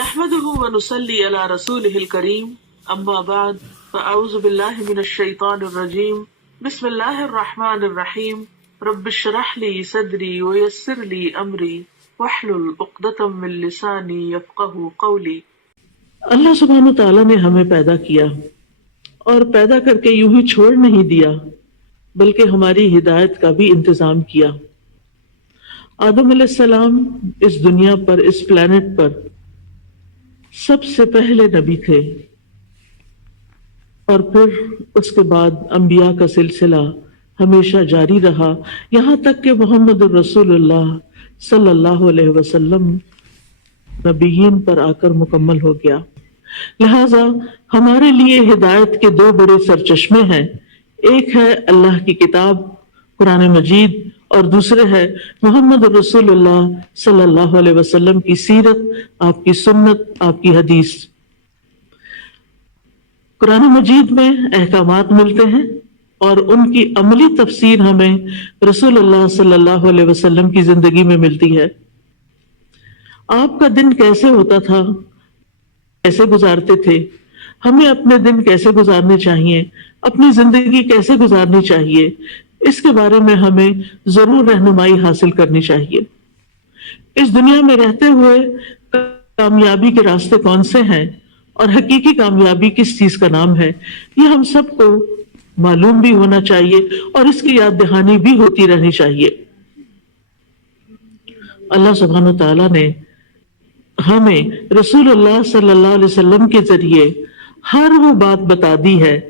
نحمده ونصلي على رسوله الكريم اما بعد فاعوذ بالله من الشيطان الرجيم بسم الله الرحمن الرحيم رب اشرح لي صدري ويسر لي امري واحلل عقدة من لساني يفقهوا قولي۔ اللہ سبحانہ تعالیٰ نے ہمیں پیدا کیا اور پیدا کر کے یوں ہی چھوڑ نہیں دیا بلکہ ہماری ہدایت کا بھی انتظام کیا۔ آدم علیہ السلام اس دنیا پر، اس پلانٹ پر سب سے پہلے نبی تھے، اور پھر اس کے بعد انبیاء کا سلسلہ ہمیشہ جاری رہا یہاں تک کہ محمد الرسول اللہ صلی اللہ علیہ وسلم نبیین پر آ کر مکمل ہو گیا۔ لہذا ہمارے لیے ہدایت کے دو بڑے سرچشمے ہیں، ایک ہے اللہ کی کتاب قرآن مجید، اور دوسرے ہے محمد رسول اللہ صلی اللہ علیہ وسلم کی سیرت، آپ کی سنت، آپ کی حدیث۔ قرآن مجید میں احکامات ملتے ہیں اور ان کی عملی تفسیر ہمیں رسول اللہ صلی اللہ علیہ وسلم کی زندگی میں ملتی ہے۔ آپ کا دن کیسے ہوتا تھا، کیسے گزارتے تھے، ہمیں اپنے دن کیسے گزارنے چاہیے، اپنی زندگی کیسے گزارنی چاہیے، اس کے بارے میں ہمیں ضرور رہنمائی حاصل کرنی چاہیے۔ اس دنیا میں رہتے ہوئے کامیابی کے راستے کون سے ہیں اور حقیقی کامیابی کس چیز کا نام ہے، یہ ہم سب کو معلوم بھی ہونا چاہیے اور اس کی یاد دہانی بھی ہوتی رہنی چاہیے۔ اللہ سبحانہ تعالیٰ نے ہمیں رسول اللہ صلی اللہ علیہ وسلم کے ذریعے ہر وہ بات بتا دی ہے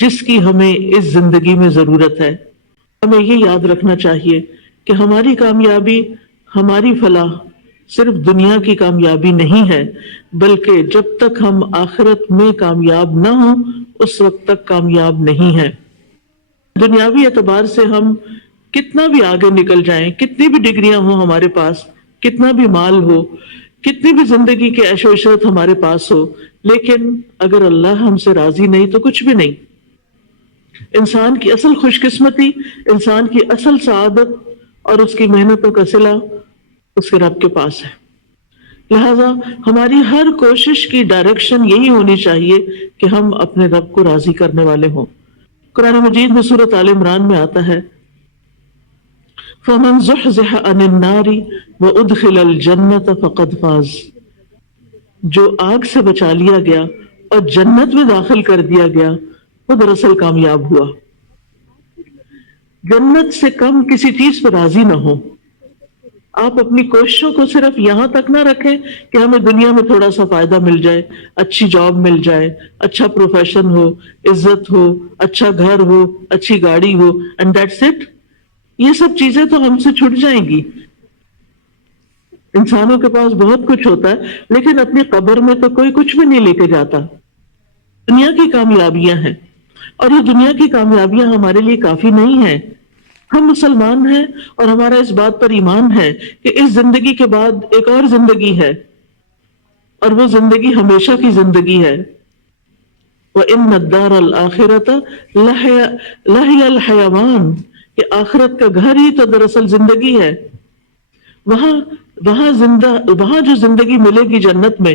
جس کی ہمیں اس زندگی میں ضرورت ہے۔ ہمیں یہ یاد رکھنا چاہیے کہ ہماری کامیابی، ہماری فلاح صرف دنیا کی کامیابی نہیں ہے، بلکہ جب تک ہم آخرت میں کامیاب نہ ہوں اس وقت تک کامیاب نہیں ہیں۔ دنیاوی اعتبار سے ہم کتنا بھی آگے نکل جائیں، کتنی بھی ڈگریاں ہوں ہمارے پاس، کتنا بھی مال ہو، کتنی بھی زندگی کے عیش و عشرت ہمارے پاس ہو، لیکن اگر اللہ ہم سے راضی نہیں تو کچھ بھی نہیں۔ انسان کی اصل خوش قسمتی، انسان کی اصل سعادت اور اس کی محنتوں کا صلہ اس کے رب کے پاس ہے۔ لہذا ہماری ہر کوشش کی ڈائریکشن یہی ہونی چاہیے کہ ہم اپنے رب کو راضی کرنے والے ہوں۔ قرآن مجید میں سورۃ آل عمران میں آتا ہے فَمَنْ زُحْزِحَ عَنِ النَّارِ وَأُدْخِلَ الْجَنَّةَ فَقَدْ فَازَ، جو آگ سے بچا لیا گیا اور جنت میں داخل کر دیا گیا وہ دراصل کامیاب ہوا۔ جنت سے کم کسی چیز پر راضی نہ ہو۔ آپ اپنی کوششوں کو صرف یہاں تک نہ رکھیں کہ ہمیں دنیا میں تھوڑا سا فائدہ مل جائے، اچھی جاب مل جائے، اچھا پروفیشن ہو، عزت ہو، اچھا گھر ہو، اچھی گاڑی ہو، اینڈ دیٹس اٹ۔ یہ سب چیزیں تو ہم سے چھٹ جائیں گی۔ انسانوں کے پاس بہت کچھ ہوتا ہے لیکن اپنی قبر میں تو کوئی کچھ بھی نہیں لے کے جاتا۔ دنیا کی کامیابیاں ہیں اور یہ دنیا کی کامیابیاں ہمارے لیے کافی نہیں ہیں۔ ہم مسلمان ہیں اور ہمارا اس بات پر ایمان ہے کہ اس زندگی کے بعد ایک اور زندگی ہے، اور وہ زندگی ہمیشہ کی زندگی ہے۔ وَإِنَّ الدَّارَ الْآخِرَةَ لَهِيَ الْحَيَوَانُ، کہ آخرت کا گھر ہی تو دراصل زندگی ہے۔ وہاں جو زندگی ملے گی جنت میں،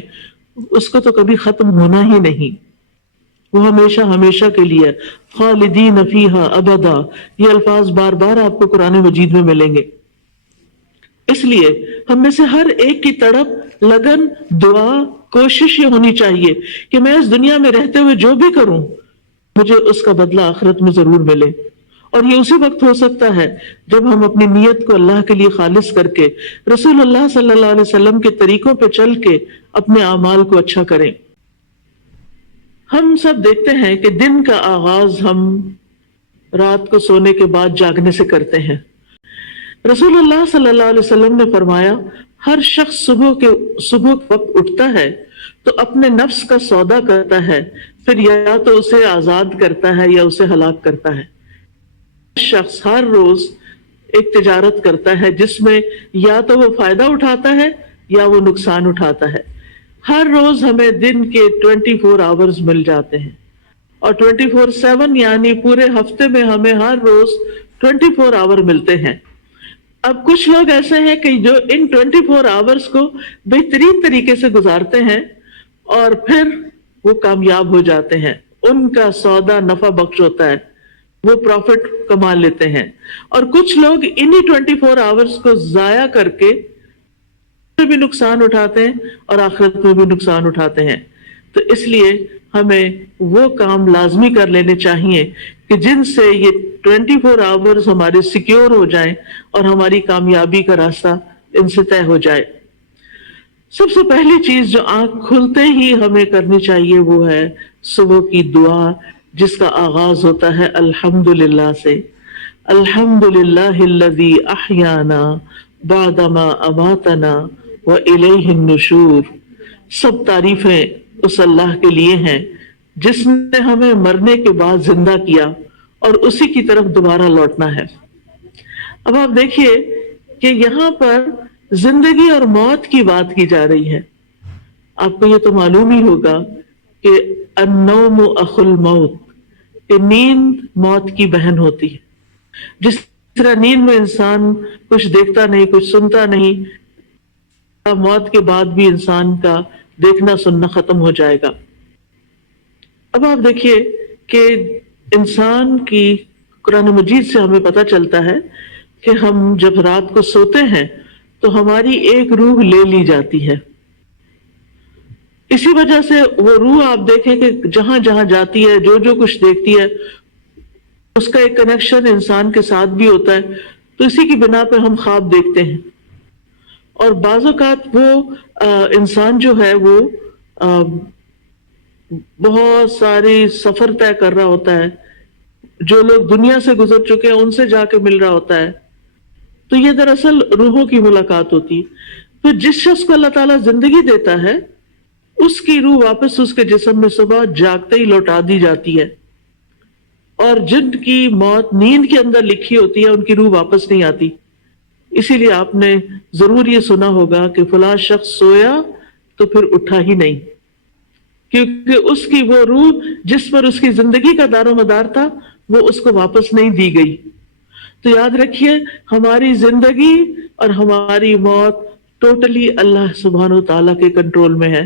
اس کو تو کبھی ختم ہونا ہی نہیں، وہ ہمیشہ ہمیشہ کے لیے، خالدین فیہا ابدا، یہ الفاظ بار بار آپ کو قرآن مجید میں ملیں گے۔ اس لیے ہم میں سے ہر ایک کی تڑپ، لگن، دعا، کوشش یہ ہونی چاہیے کہ میں اس دنیا میں رہتے ہوئے جو بھی کروں مجھے اس کا بدلہ آخرت میں ضرور ملے۔ اور یہ اسی وقت ہو سکتا ہے جب ہم اپنی نیت کو اللہ کے لیے خالص کر کے رسول اللہ صلی اللہ علیہ وسلم کے طریقوں پہ چل کے اپنے اعمال کو اچھا کریں۔ ہم سب دیکھتے ہیں کہ دن کا آغاز ہم رات کو سونے کے بعد جاگنے سے کرتے ہیں۔ رسول اللہ صلی اللہ علیہ وسلم نے فرمایا ہر شخص صبح وقت اٹھتا ہے تو اپنے نفس کا سودا کرتا ہے، پھر یا تو اسے آزاد کرتا ہے یا اسے ہلاک کرتا ہے۔ شخص ہر روز ایک تجارت کرتا ہے جس میں یا تو وہ فائدہ اٹھاتا ہے یا وہ نقصان اٹھاتا ہے۔ ہر روز ہمیں دن کے 24 آورز مل جاتے ہیں، اور 24/7 یعنی پورے ہفتے میں ہمیں ہر روز 24 آور ملتے ہیں۔ اب کچھ لوگ ایسے ہیں کہ جو ان 24 آورس کو بہترین طریقے سے گزارتے ہیں اور پھر وہ کامیاب ہو جاتے ہیں، ان کا سودا نفع بخش ہوتا ہے، وہ پروفٹ کما لیتے ہیں. اور کچھ لوگ انہی 24 آورس کو ضائع کر کے بھی نقصان اٹھاتے ہیں اور آخرت میں بھی نقصان اٹھاتے ہیں. تو اس لیے ہمیں وہ کام لازمی کر لینے چاہیے کہ جن سے یہ 24 آورز ہمارے سیکیور ہو جائیں اور ہماری کامیابی کا راستہ ان سے طے ہو جائے. سب سے پہلی چیز جو آنکھ کھلتے ہی ہمیں کرنی چاہیے وہ ہے صبح کی دعا، جس کا آغاز ہوتا ہے الحمدللہ سے. الحمدللہ الذی احیانا بعدما اماتنا والیہ النشور. سب تعریفیں اس اللہ کے لیے ہیں جس نے ہمیں مرنے کے بعد زندہ کیا اور اسی کی طرف دوبارہ لوٹنا ہے. اب آپ دیکھیے کہ یہاں پر زندگی اور موت کی بات کی جا رہی ہے. آپ کو یہ تو معلوم ہی ہوگا کہ النوم اخو الموت، کہ نیند موت کی بہن ہوتی ہے. جس طرح نیند میں انسان کچھ دیکھتا نہیں، کچھ سنتا نہیں، موت کے بعد بھی انسان کا دیکھنا سننا ختم ہو جائے گا. اب آپ دیکھیے کہ انسان کی قرآن مجید سے ہمیں پتہ چلتا ہے کہ ہم جب رات کو سوتے ہیں تو ہماری ایک روح لے لی جاتی ہے. اسی وجہ سے وہ روح آپ دیکھیں کہ جہاں جہاں جاتی ہے، جو جو کچھ دیکھتی ہے، اس کا ایک کنیکشن انسان کے ساتھ بھی ہوتا ہے. تو اسی کی بنا پہ ہم خواب دیکھتے ہیں. اور بعض اوقات وہ انسان جو ہے وہ بہت ساری سفر طے کر رہا ہوتا ہے، جو لوگ دنیا سے گزر چکے ہیں ان سے جا کے مل رہا ہوتا ہے. تو یہ دراصل روحوں کی ملاقات ہوتی. پھر جس شخص کو اللہ تعالیٰ زندگی دیتا ہے اس کی روح واپس اس کے جسم میں صبح جاگتے ہی لوٹا دی جاتی ہے، اور جن کی موت نیند کے اندر لکھی ہوتی ہے ان کی روح واپس نہیں آتی. اسی لیے آپ نے ضرور یہ سنا ہوگا کہ فلاں شخص سویا تو پھر اٹھا ہی نہیں، کیونکہ اس کی وہ روح جس پر اس کی زندگی کا دار و مدار تھا وہ اس کو واپس نہیں دی گئی. تو یاد رکھیے ہماری زندگی اور ہماری موت ٹوٹلی اللہ سبحانہ و تعالیٰ کے کنٹرول میں ہے.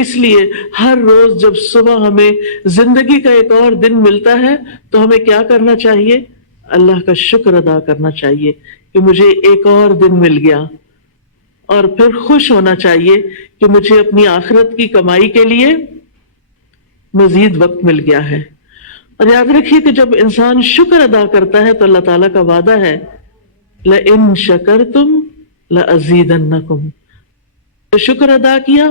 اس لیے ہر روز جب صبح ہمیں زندگی کا ایک اور دن ملتا ہے تو ہمیں کیا کرنا چاہیے؟ اللہ کا شکر ادا کرنا چاہیے کہ مجھے ایک اور دن مل گیا، اور پھر خوش ہونا چاہیے کہ مجھے اپنی آخرت کی کمائی کے لیے مزید وقت مل گیا ہے. اور یاد رکھیے کہ جب انسان شکر ادا کرتا ہے تو اللہ تعالیٰ کا وعدہ ہے لَإِن شَكَرْتُمْ لَأَزِيدَنَّكُمْ. شکر ادا کیا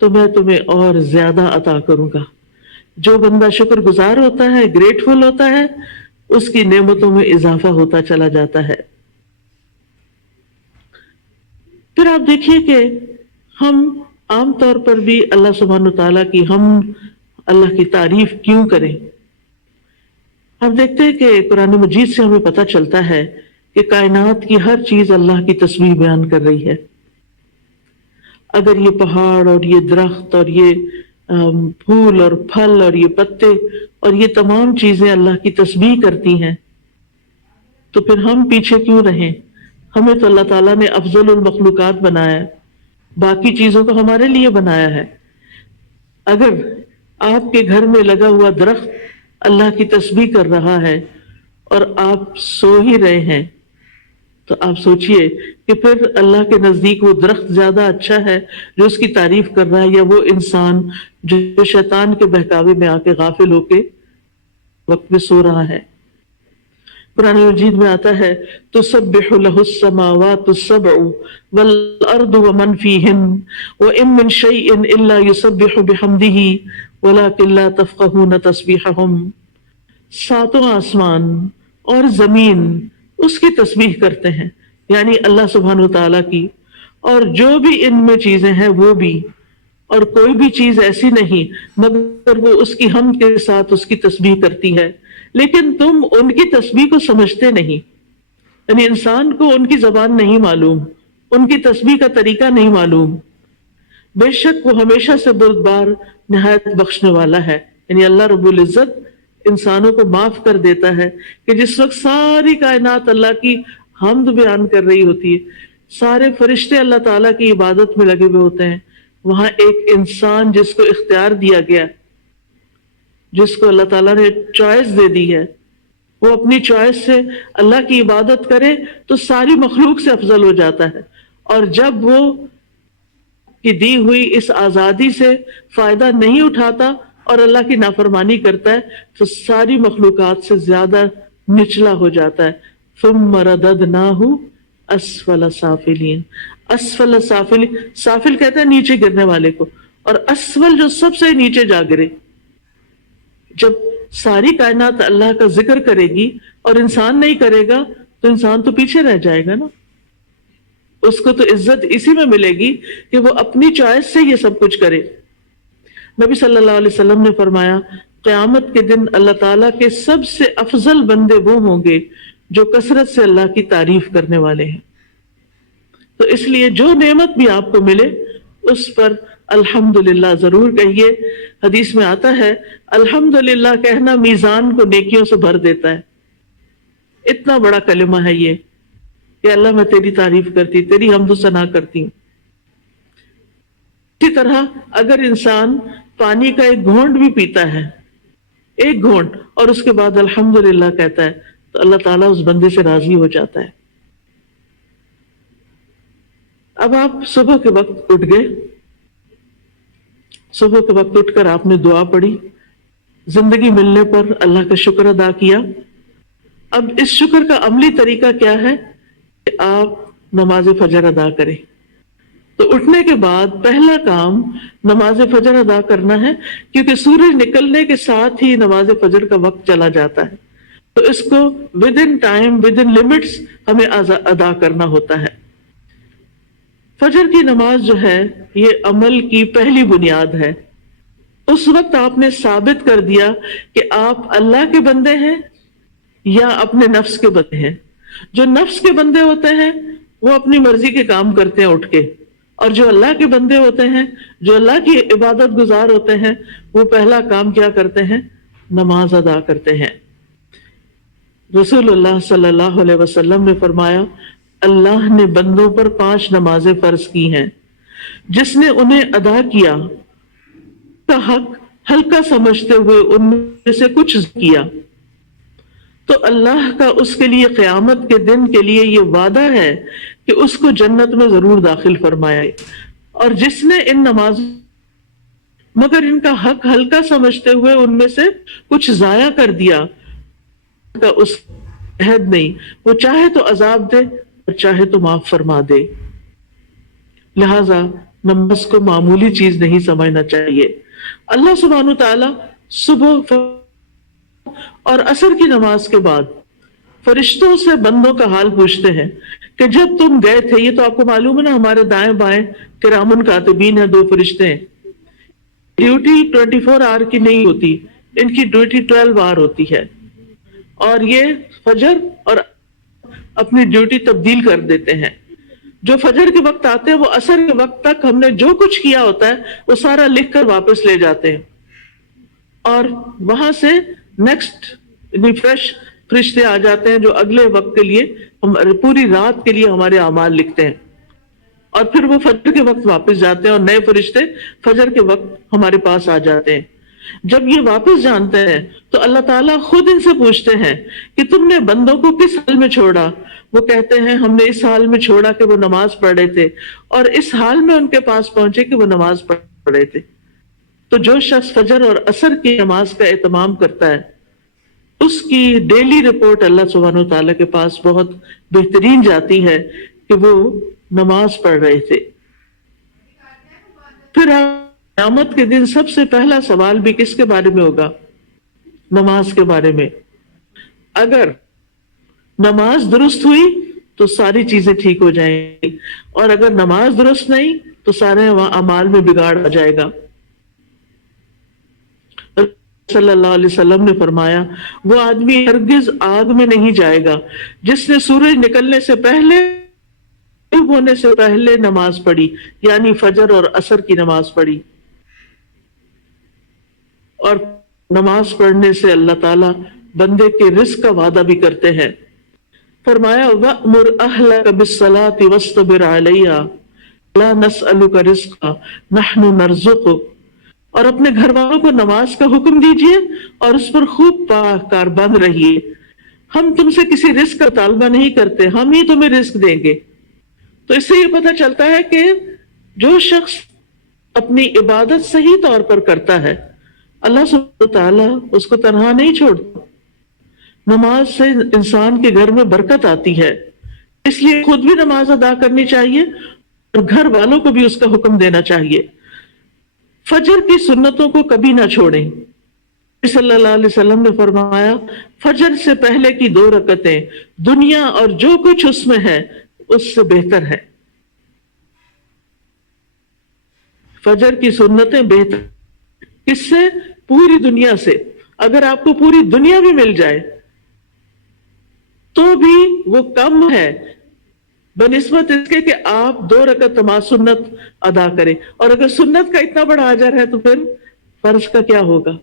تو میں تمہیں اور زیادہ عطا کروں گا. جو بندہ شکر گزار ہوتا ہے، گریٹفل ہوتا ہے، اس کی نعمتوں میں اضافہ ہوتا چلا جاتا ہے. پھر آپ دیکھیے کہ ہم عام طور پر بھی اللہ سبحانہ تعالیٰ کی اللہ کی تعریف کیوں کریں؟ آپ دیکھتے ہیں کہ قرآن مجید سے ہمیں پتہ چلتا ہے کہ کائنات کی ہر چیز اللہ کی تسبیح بیان کر رہی ہے. اگر یہ پہاڑ اور یہ درخت اور یہ پھول اور پھل اور یہ پتے اور یہ تمام چیزیں اللہ کی تسبیح کرتی ہیں تو پھر ہم پیچھے کیوں رہیں؟ ہمیں تو اللہ تعالیٰ نے افضل المخلوقات بنایا ہے، باقی چیزوں کو ہمارے لیے بنایا ہے. اگر آپ کے گھر میں لگا ہوا درخت اللہ کی تسبیح کر رہا ہے اور آپ سو ہی رہے ہیں تو آپ سوچئے کہ پھر اللہ کے نزدیک وہ درخت زیادہ اچھا ہے جو اس کی تعریف کر رہا ہے، یا وہ انسان جو شیطان کے بہکاوے میں آ کے غافل ہو کے وقت میں سو رہا ہے. قرآن مجید میں آتا ہے تسبح له السماوات السبع والارض ومن فيهن وان من شيء الا يسبح بحمده ولكن لا تفقهون تسبيحهم. ساتوں آسمان اور زمین اس کی تسبیح کرتے ہیں، یعنی اللہ سبحانہ تعالیٰ کی، اور جو بھی ان میں چیزیں ہیں وہ بھی، اور کوئی بھی چیز ایسی نہیں مگر وہ اس کی حمد کے ساتھ اس کی تسبیح کرتی ہے، لیکن تم ان کی تسبیح کو سمجھتے نہیں. یعنی انسان کو ان کی زبان نہیں معلوم، ان کی تسبیح کا طریقہ نہیں معلوم. بے شک وہ ہمیشہ سے بردبار نہایت بخشنے والا ہے. یعنی اللہ رب العزت انسانوں کو معاف کر دیتا ہے کہ جس وقت ساری کائنات اللہ کی حمد بیان کر رہی ہوتی ہے، سارے فرشتے اللہ تعالیٰ کی عبادت میں لگے ہوئے ہوتے ہیں، وہاں ایک انسان جس کو اختیار دیا گیا، جس کو اللہ تعالیٰ نے چوائس دے دی ہے، وہ اپنی چوائس سے اللہ کی عبادت کرے تو ساری مخلوق سے افضل ہو جاتا ہے، اور جب وہ کی دی ہوئی اس آزادی سے فائدہ نہیں اٹھاتا اور اللہ کی نافرمانی کرتا ہے تو ساری مخلوقات سے زیادہ نچلا ہو جاتا ہے۔ ثم رددناہ اسفل سافلین، اسفل سافلین، سافل کہتے ہیں نیچے گرنے والے کو، اور اسفل جو سب سے نیچے جا گرے۔ جب ساری کائنات اللہ کا ذکر کرے گی اور انسان نہیں کرے گا تو انسان تو پیچھے رہ جائے گا نا، اس کو تو عزت اسی میں ملے گی کہ وہ اپنی چوائس سے یہ سب کچھ کرے۔ نبی صلی اللہ علیہ وسلم نے فرمایا قیامت کے دن اللہ تعالیٰ کے سب سے افضل بندے وہ ہوں گے جو کثرت سے اللہ کی تعریف کرنے والے ہیں۔ تو اس لیے جو نعمت بھی آپ کو ملے اس پر الحمدللہ ضرور کہیے۔ حدیث میں آتا ہے الحمدللہ کہنا میزان کو نیکیوں سے بھر دیتا ہے۔ اتنا بڑا کلمہ ہے یہ کہ اللہ میں تیری تعریف کرتی، تیری حمد و ثنا کرتی ہوں۔ اسی طرح اگر انسان پانی کا ایک گھونٹ بھی پیتا ہے، ایک گھونٹ، اور اس کے بعد الحمدللہ کہتا ہے تو اللہ تعالیٰ اس بندے سے راضی ہو جاتا ہے۔ اب آپ صبح کے وقت اٹھ گئے، صبح کے وقت اٹھ کر آپ نے دعا پڑھی، زندگی ملنے پر اللہ کا شکر ادا کیا۔ اب اس شکر کا عملی طریقہ کیا ہے کہ آپ نماز فجر ادا کریں۔ تو اٹھنے کے بعد پہلا کام نماز فجر ادا کرنا ہے، کیونکہ سورج نکلنے کے ساتھ ہی نماز فجر کا وقت چلا جاتا ہے، تو اس کو with in time, with in limits ہمیں ادا کرنا ہوتا ہے۔ فجر کی نماز جو ہے یہ عمل کی پہلی بنیاد ہے۔ اس وقت آپ نے ثابت کر دیا کہ آپ اللہ کے بندے ہیں یا اپنے نفس کے بندے ہیں۔ جو نفس کے بندے ہوتے ہیں وہ اپنی مرضی کے کام کرتے ہیں اٹھ کے، اور جو اللہ کے بندے ہوتے ہیں، جو اللہ کی عبادت گزار ہوتے ہیں، وہ پہلا کام کیا کرتے ہیں؟ نماز ادا کرتے ہیں۔ رسول اللہ صلی اللہ علیہ وسلم نے فرمایا اللہ نے بندوں پر 5 نمازیں فرض کی ہیں، جس نے انہیں ادا کیا کا حق ہلکا سمجھتے ہوئے ان میں سے کچھ کیا تو اللہ کا اس کے لیے قیامت کے دن کے لیے یہ وعدہ ہے کہ اس کو جنت میں ضرور داخل فرمائے، اور جس نے ان نماز مگر ان کا حق ہلکا سمجھتے ہوئے ان میں سے کچھ ضائع کر دیا کا اس عہد نہیں، وہ چاہے تو عذاب دے اور چاہے تو معاف فرما دے۔ لہذا نماز کو معمولی چیز نہیں سمجھنا چاہیے۔ اللہ سبحانہ تعالی صبح اور عصر کی نماز کے بعد فرشتوں سے بندوں کا حال پوچھتے ہیں کہ جب تم گئے تھے، یہ تو آپ کو معلوم ہے نا ہمارے دائیں بائیں کرام کاتبین ہیں، 2 فرشتے ہیں، ڈیوٹی 24 آور کی نہیں ہوتی، ان کی ڈیوٹی 12 آور ہوتی ہے، اور یہ فجر اور اپنی ڈیوٹی تبدیل کر دیتے ہیں۔ جو فجر کے وقت آتے ہیں وہ عصر کے وقت تک ہم نے جو کچھ کیا ہوتا ہے وہ سارا لکھ کر واپس لے جاتے ہیں، اور وہاں سے نیکسٹ فریش فرشتے آ جاتے ہیں جو اگلے وقت کے لیے پوری رات کے لیے ہمارے اعمال لکھتے ہیں، اور پھر وہ فجر کے وقت واپس جاتے ہیں اور نئے فرشتے فجر کے وقت ہمارے پاس آ جاتے ہیں۔ جب یہ واپس جانتے ہیں تو اللہ تعالیٰ خود ان سے پوچھتے ہیں کہ تم نے بندوں کو کس حال میں چھوڑا؟ وہ کہتے ہیں ہم نے اس حال میں چھوڑا کہ وہ نماز پڑھ رہے تھے، اور اس حال میں ان کے پاس پہنچے کہ وہ نماز پڑھ رہے تھے۔ تو جو شخص فجر اور عصر کی نماز کا اہتمام کرتا ہے اس کی ڈیلی رپورٹ اللہ سبحانہ و تعالیٰ کے پاس بہت بہترین جاتی ہے کہ وہ نماز پڑھ رہے تھے۔ پھر قیامت کے دن سب سے پہلا سوال بھی کس کے بارے میں ہوگا؟ نماز کے بارے میں۔ اگر نماز درست ہوئی تو ساری چیزیں ٹھیک ہو جائیں گی، اور اگر نماز درست نہیں تو سارے اعمال میں بگاڑ آ جائے گا۔ صلی اللہ علیہ وسلم نے فرمایا وہ آدمی ہرگز آگ میں نہیں جائے گا جس نے سورج نکلنے سے پہلے ہونے سے پہلے نماز پڑھی، یعنی فجر اور عصر کی نماز پڑھی۔ اور نماز پڑھنے سے اللہ تعالیٰ بندے کے رزق کا وعدہ بھی کرتے ہیں۔ فرمایا وَأْمُرْ أَهْلَكَ بِالصَّلَاةِ وَاصْطَبِرْ عَلَيْهَا لَا نَسْأَلُكَ رِزْقًا نَحْنُ نَرْزُقُكَ، اور اپنے گھر والوں کو نماز کا حکم دیجئے اور اس پر خوب پاک بند رہیے، ہم تم سے کسی رزق کا طالبہ نہیں کرتے، ہم ہی تمہیں رزق دیں گے۔ تو اس سے یہ پتہ چلتا ہے کہ جو شخص اپنی عبادت صحیح طور پر کرتا ہے اللہ سبحانہ وتعالیٰ اس کو تنہا نہیں چھوڑتا۔ نماز سے انسان کے گھر میں برکت آتی ہے، اس لیے خود بھی نماز ادا کرنی چاہیے اور گھر والوں کو بھی اس کا حکم دینا چاہیے۔ فجر کی سنتوں کو کبھی نہ چھوڑیں۔ صلی اللہ علیہ وسلم نے فرمایا فجر سے پہلے کی 2 رکعتیں دنیا اور جو کچھ اس میں ہے اس سے بہتر ہے۔ فجر کی سنتیں بہتر کس سے؟ پوری دنیا سے۔ اگر آپ کو پوری دنیا بھی مل جائے تو بھی وہ کم ہے بنسبت اس کے کہ آپ 2 رکعت نماز سنت ادا کریں، اور اگر سنت کا اتنا بڑا اجر ہے تو پھر فرض کا کیا ہوگا۔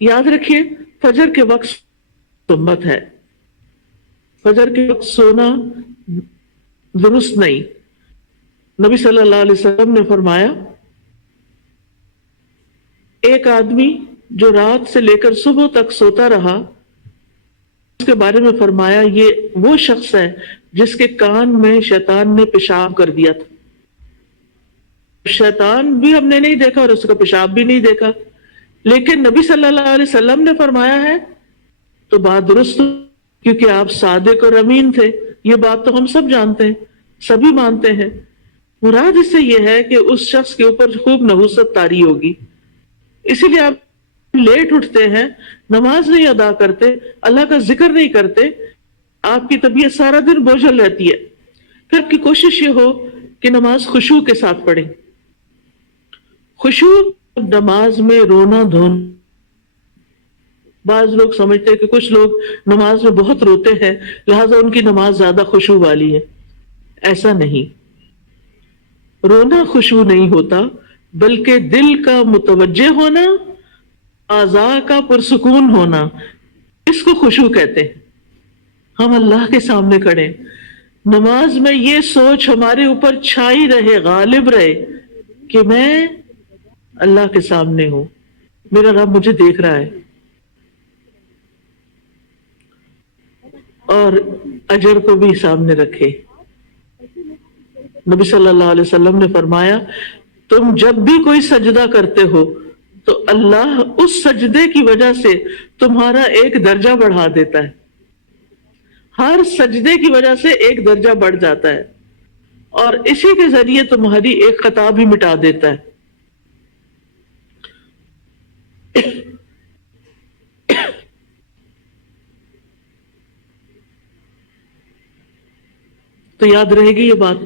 یاد رکھیے فجر کے وقت سنت ہے، فجر کے وقت سونا درست نہیں۔ نبی صلی اللہ علیہ وسلم نے فرمایا ایک آدمی جو رات سے لے کر صبح تک سوتا رہا، اس کے بارے میں فرمایا یہ وہ شخص ہے جس کے کان میں شیطان نے پیشاب کر دیا تھا۔ شیطان بھی ہم نے نہیں دیکھا اور اس کا پیشاب بھی نہیں دیکھا، لیکن نبی صلی اللہ علیہ وسلم نے فرمایا ہے تو بات درست، کیونکہ آپ صادق اور امین تھے، یہ بات تو ہم سب جانتے ہیں، سبھی مانتے ہیں۔ مراد اس سے یہ ہے کہ اس شخص کے اوپر خوب نحوست طاری ہوگی، اسی لیے آپ لیٹ اٹھتے ہیں، نماز نہیں ادا کرتے، اللہ کا ذکر نہیں کرتے، آپ کی طبیعت سارا دن بوجھل رہتی ہے۔ پھر آپ کی کوشش یہ ہو کہ نماز خشوع کے ساتھ پڑھیں۔ خشوع نماز میں رونا دھونا، بعض لوگ سمجھتے ہیں کہ کچھ لوگ نماز میں بہت روتے ہیں لہذا ان کی نماز زیادہ خشوع والی ہے، ایسا نہیں۔ رونا خشوع نہیں ہوتا بلکہ دل کا متوجہ ہونا، اعضاء کا پرسکون ہونا، اس کو خشوع کہتے ہیں۔ ہم اللہ کے سامنے کھڑے، نماز میں یہ سوچ ہمارے اوپر چھائی رہے، غالب رہے کہ میں اللہ کے سامنے ہوں، میرا رب مجھے دیکھ رہا ہے، اور اجر کو بھی سامنے رکھے۔ نبی صلی اللہ علیہ وسلم نے فرمایا تم جب بھی کوئی سجدہ کرتے ہو تو اللہ اس سجدے کی وجہ سے تمہارا ایک درجہ بڑھا دیتا ہے، ہر سجدے کی وجہ سے ایک درجہ بڑھ جاتا ہے، اور اسی کے ذریعے تمہاری ایک خطا بھی مٹا دیتا ہے۔ تو یاد رہے گی یہ بات،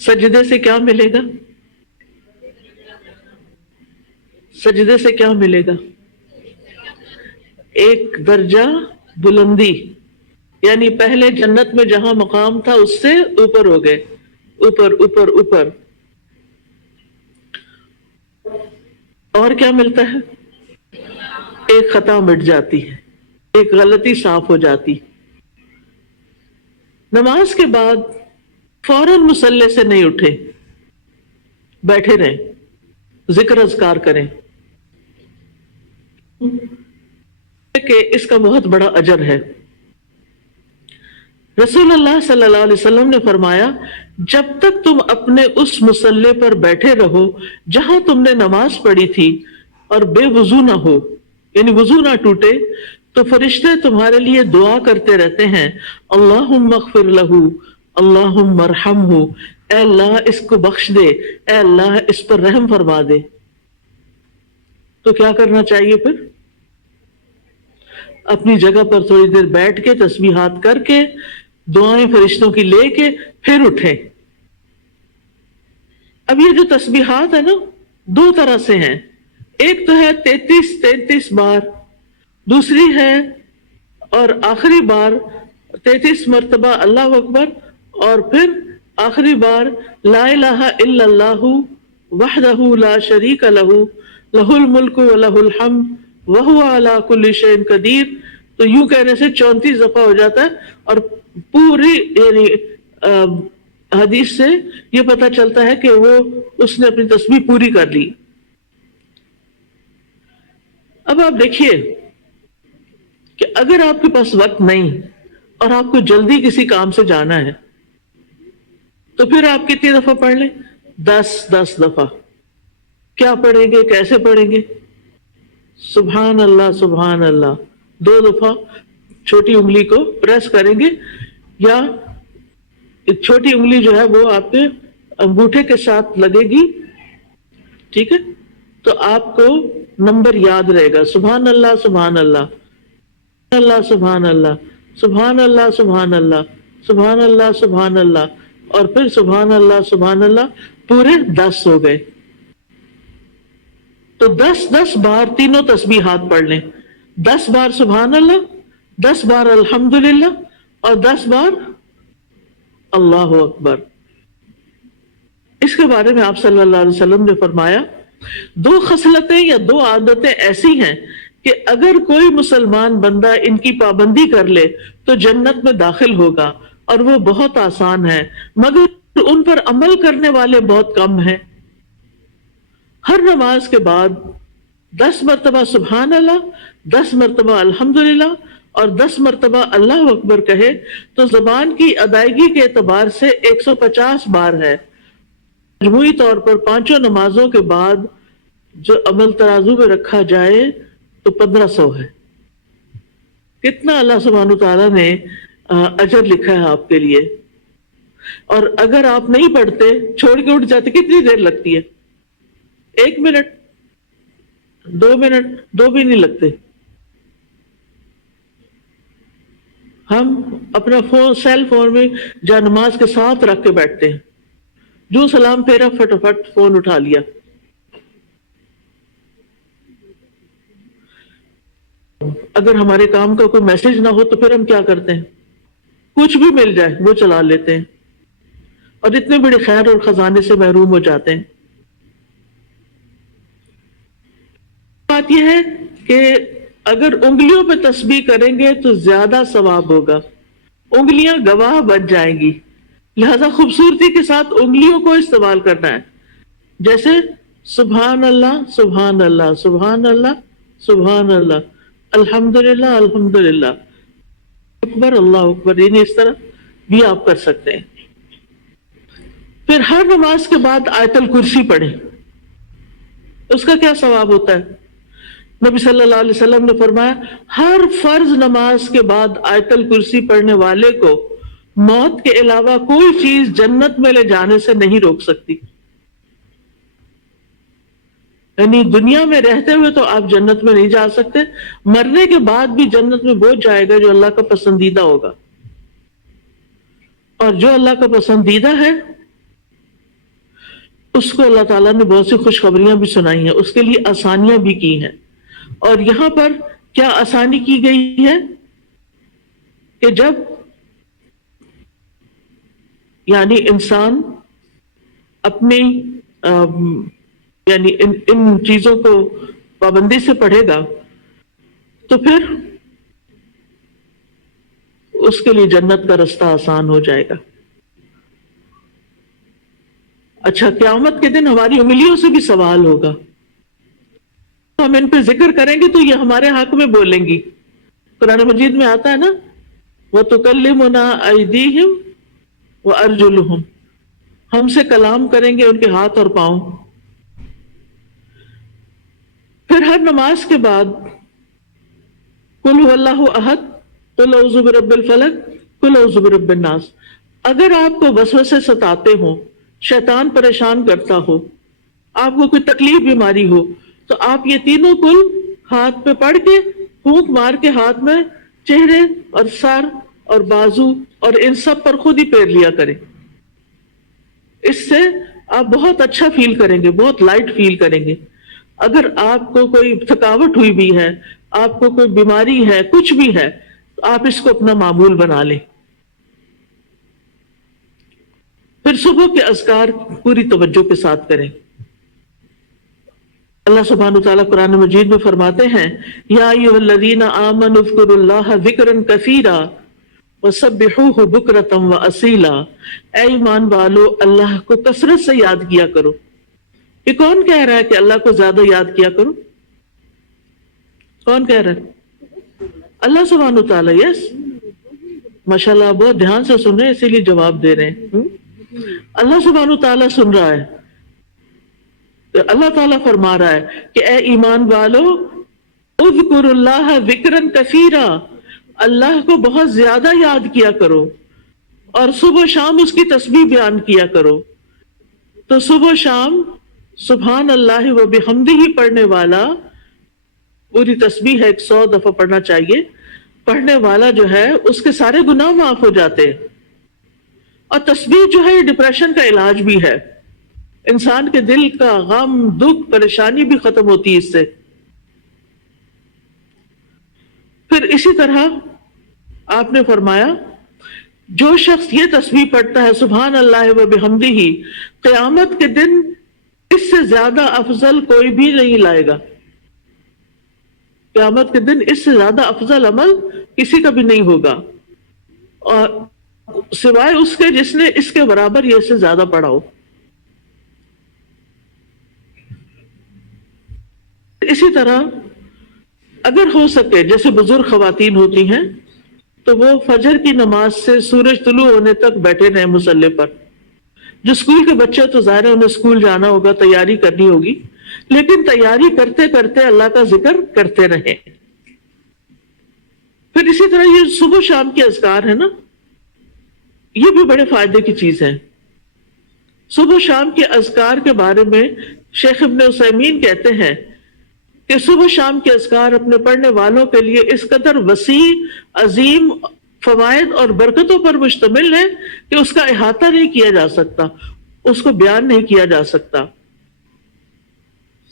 سجدے سے کیا ملے گا؟ سجدے سے کیا ملے گا؟ ایک درجہ بلندی، یعنی پہلے جنت میں جہاں مقام تھا اس سے اوپر ہو گئے، اوپر اوپر اوپر۔ اور کیا ملتا ہے؟ ایک خطا مٹ جاتی ہے، ایک غلطی صاف ہو جاتی۔ نماز کے بعد فوراً مصلی سے نہیں اٹھے، بیٹھے رہیں، ذکر اذکار کریں کہ اس کا بہت بڑا اجر ہے۔ رسول اللہ صلی اللہ علیہ وسلم نے فرمایا جب تک تم اپنے اس مصلی پر بیٹھے رہو جہاں تم نے نماز پڑھی تھی اور بے وضو نہ ہو، یعنی وضو نہ ٹوٹے، تو فرشتے تمہارے لیے دعا کرتے رہتے ہیں اللہم اغفر لہ، اللہم ارحمہ، اے اللہ اس کو بخش دے، اے اللہ اس پر رحم فرما دے۔ تو کیا کرنا چاہیے پھر؟ اپنی جگہ پر تھوڑی دیر بیٹھ کے تسبیحات کر کے دعائیں فرشتوں کی لے کے پھر اٹھیں۔ اب یہ جو تسبیحات ہے نا 2 طرح سے ہیں، ایک تو ہے 33 بار، دوسری ہے اور آخری بار 33 مرتبہ اللہ اکبر، اور پھر آخری بار لا الہ الا اللہ وحدہ لا شریک لہ، لہ الملک و لہ الحمد وہو علی کل شیء قدیر، تو یوں کہنے سے 34 دفعہ ہو جاتا ہے، اور پوری یعنی حدیث سے یہ پتہ چلتا ہے کہ وہ اس نے اپنی تسبیح پوری کر لی۔ اب آپ دیکھیے کہ اگر آپ کے پاس وقت نہیں اور آپ کو جلدی کسی کام سے جانا ہے تو پھر آپ کتنی دفعہ پڑھ لیں؟ 10 دفعہ۔ کیا پڑھیں گے، کیسے پڑھیں گے؟ سبحان اللہ سبحان اللہ 2 دفعہ چھوٹی انگلی کو پریس کریں گے، یا چھوٹی انگلی جو ہے وہ آپ کے انگوٹھے کے ساتھ لگے گی، ٹھیک ہے؟ تو آپ کو نمبر یاد رہے گا، سبحان اللہ سبحان اللہ اللہ سبحان اللہ سبحان اللہ سبحان اللہ سبحان اللہ سبحان اللہ، اور پھر سبحان اللہ پورے 10 ہو گئے۔ تو 10 بار تینوں تسبیحات پڑھ لیں، 10 بار سبحان اللہ، 10 بار الحمدللہ، اور 10 بار اللہ اکبر۔ اس کے بارے میں آپ صلی اللہ علیہ وسلم نے فرمایا 2 خصلتیں یا 2 عادتیں ایسی ہیں کہ اگر کوئی مسلمان بندہ ان کی پابندی کر لے تو جنت میں داخل ہوگا، اور وہ بہت آسان ہے مگر ان پر عمل کرنے والے بہت کم ہیں۔ ہر نماز کے بعد 10 مرتبہ سبحان اللہ، 10 مرتبہ الحمدللہ، اور 10 مرتبہ اللہ اکبر کہے تو زبان کی ادائیگی کے اعتبار سے 150 بار ہے۔ مجموعی طور پر 5 نمازوں کے بعد جو عمل ترازو میں رکھا جائے تو 1500 ہے۔ کتنا اللہ سبحانہ تعالیٰ نے اجر لکھا ہے آپ کے لیے۔ اور اگر آپ نہیں پڑھتے، چھوڑ کے اٹھ جاتے، کتنی دیر لگتی ہے؟ 1 منٹ، 2 منٹ، 2 بھی نہیں لگتے۔ ہم اپنا فون، سیل فون میں جا نماز کے ساتھ رکھ کے بیٹھتے ہیں، جو سلام پھیرا فٹافٹ فون اٹھا لیا۔ اگر ہمارے کام کا کوئی میسج نہ ہو تو پھر ہم کیا کرتے ہیں؟ کچھ بھی مل جائے وہ چلا لیتے ہیں، اور اتنے بڑے خیر اور خزانے سے محروم ہو جاتے ہیں۔ بات یہ ہے کہ اگر انگلیوں پہ تسبیح کریں گے تو زیادہ ثواب ہوگا، انگلیاں گواہ بن جائیں گی، لہذا خوبصورتی کے ساتھ انگلیوں کو استعمال کرنا ہے، جیسے سبحان اللہ سبحان اللہ سبحان اللہ سبحان اللہ الحمدللہ الحمدللہ اکبر اللہ اکبر، یعنی اس طرح بھی آپ کر سکتے ہیں۔ پھر ہر نماز کے بعد آیت الکرسی پڑھیں، اس کا کیا ثواب ہوتا ہے؟ نبی صلی اللہ علیہ وسلم نے فرمایا ہر فرض نماز کے بعد آیت الکرسی پڑھنے والے کو موت کے علاوہ کوئی چیز جنت میں لے جانے سے نہیں روک سکتی۔ یعنی دنیا میں رہتے ہوئے تو آپ جنت میں نہیں جا سکتے، مرنے کے بعد بھی جنت میں وہ جائے گا جو اللہ کا پسندیدہ ہوگا، اور جو اللہ کا پسندیدہ ہے اس کو اللہ تعالیٰ نے بہت سی خوشخبریاں بھی سنائی ہیں، اس کے لیے آسانیاں بھی کی ہیں۔ اور یہاں پر کیا آسانی کی گئی ہے کہ جب یعنی انسان اپنی یعنی ان چیزوں کو پابندی سے پڑھے گا تو پھر اس کے لیے جنت کا رستہ آسان ہو جائے گا۔ اچھا، قیامت کے دن ہماری انگلیوں سے بھی سوال ہوگا، ہم ان پہ ذکر کریں گے تو یہ ہمارے حق میں بولیں گی۔ قرآن مجید میں آتا ہے نا وَتُكَلِّمُنَا أَيْدِيهِمْ وَأَرْجُلُهُمْ، ہم سے کلام کریں گے ان کے ہاتھ اور پاؤں۔ پھر ہر نماز کے بعد قُلْ هُوَ اللَّهُ أَحَدٌ قُلْ أَعُوذُ بِرَبِّ الْفَلَقِ قُلْ أَعُوذُ بِرَبِّ النَّاسِ، اگر آپ کو وسوسے ستاتے ہوں، شیطان پریشان کرتا ہو، آپ کو کوئی تکلیف بیماری ہو، تو آپ یہ تینوں کل ہاتھ پہ پڑھ کے پھونک مار کے ہاتھ میں چہرے اور سر اور بازو اور ان سب پر خود ہی پھیر لیا کریں۔ اس سے آپ بہت اچھا فیل کریں گے، بہت لائٹ فیل کریں گے۔ اگر آپ کو کوئی تھکاوٹ ہوئی بھی ہے، آپ کو کوئی بیماری ہے، کچھ بھی ہے، تو آپ اس کو اپنا معمول بنا لیں۔ پھر صبح کے اذکار پوری توجہ کے ساتھ کریں۔ اللہ سبحانہ وتعالیٰ قرآن مجید میں فرماتے ہیں یا ایھا الذین آمنوا اذکروا اللہ ذکرا کثیرا وسبحوہ بکرۃ واصیلا، اے ایمان والو اللہ کو کثرت سے یاد کیا کرو۔ یہ کون کہہ رہا ہے کہ اللہ کو زیادہ یاد کیا کرو؟ کون کہہ رہا ہے؟ اللہ سبحانہ وتعالیٰ۔ یس، ماشاءاللہ آپ بہت دھیان سے سن رہے ہیں، اسی لیے جواب دے رہے ہیں۔ اللہ سبحانہ وتعالیٰ سن رہا ہے، تو اللہ تعالیٰ فرما رہا ہے کہ اے ایمان والو اذکروا اللہ ذکرا کثیرا، اللہ کو بہت زیادہ یاد کیا کرو اور صبح و شام اس کی تسبیح بیان کیا کرو۔ تو صبح و شام سبحان اللہ و بحمدہ پڑھنے والا، پوری تسبیح ہے 100 دفعہ پڑھنا چاہیے، پڑھنے والا جو ہے اس کے سارے گناہ معاف ہو جاتے ہیں۔ اور تسبیح جو ہے یہ ڈپریشن کا علاج بھی ہے، انسان کے دل کا غم، دکھ، پریشانی بھی ختم ہوتی ہے اس سے۔ پھر اسی طرح آپ نے فرمایا جو شخص یہ تسبیح پڑھتا ہے سبحان اللہ و بحمدہ، قیامت کے دن اس سے زیادہ افضل کوئی بھی نہیں لائے گا۔ قیامت کے دن اس سے زیادہ افضل عمل کسی کا بھی نہیں ہوگا، اور سوائے اس کے جس نے اس کے برابر یا اس سے زیادہ پڑھا ہو۔ اسی طرح اگر ہو سکے، جیسے بزرگ خواتین ہوتی ہیں تو وہ فجر کی نماز سے سورج طلوع ہونے تک بیٹھے رہے مصلی پر۔ جو اسکول کے بچے تو ظاہر ہے انہیں اسکول جانا ہوگا، تیاری کرنی ہوگی، لیکن تیاری کرتے کرتے اللہ کا ذکر کرتے رہیں۔ پھر اسی طرح یہ صبح شام کے اذکار ہے نا، یہ بھی بڑے فائدے کی چیز ہے۔ صبح شام کے اذکار کے بارے میں شیخ ابن عثیمین کہتے ہیں کہ صبح شام کے اذکار اپنے پڑھنے والوں کے لیے اس قدر وسیع، عظیم فوائد اور برکتوں پر مشتمل ہے کہ اس کا احاطہ نہیں کیا جا سکتا، اس کو بیان نہیں کیا جا سکتا۔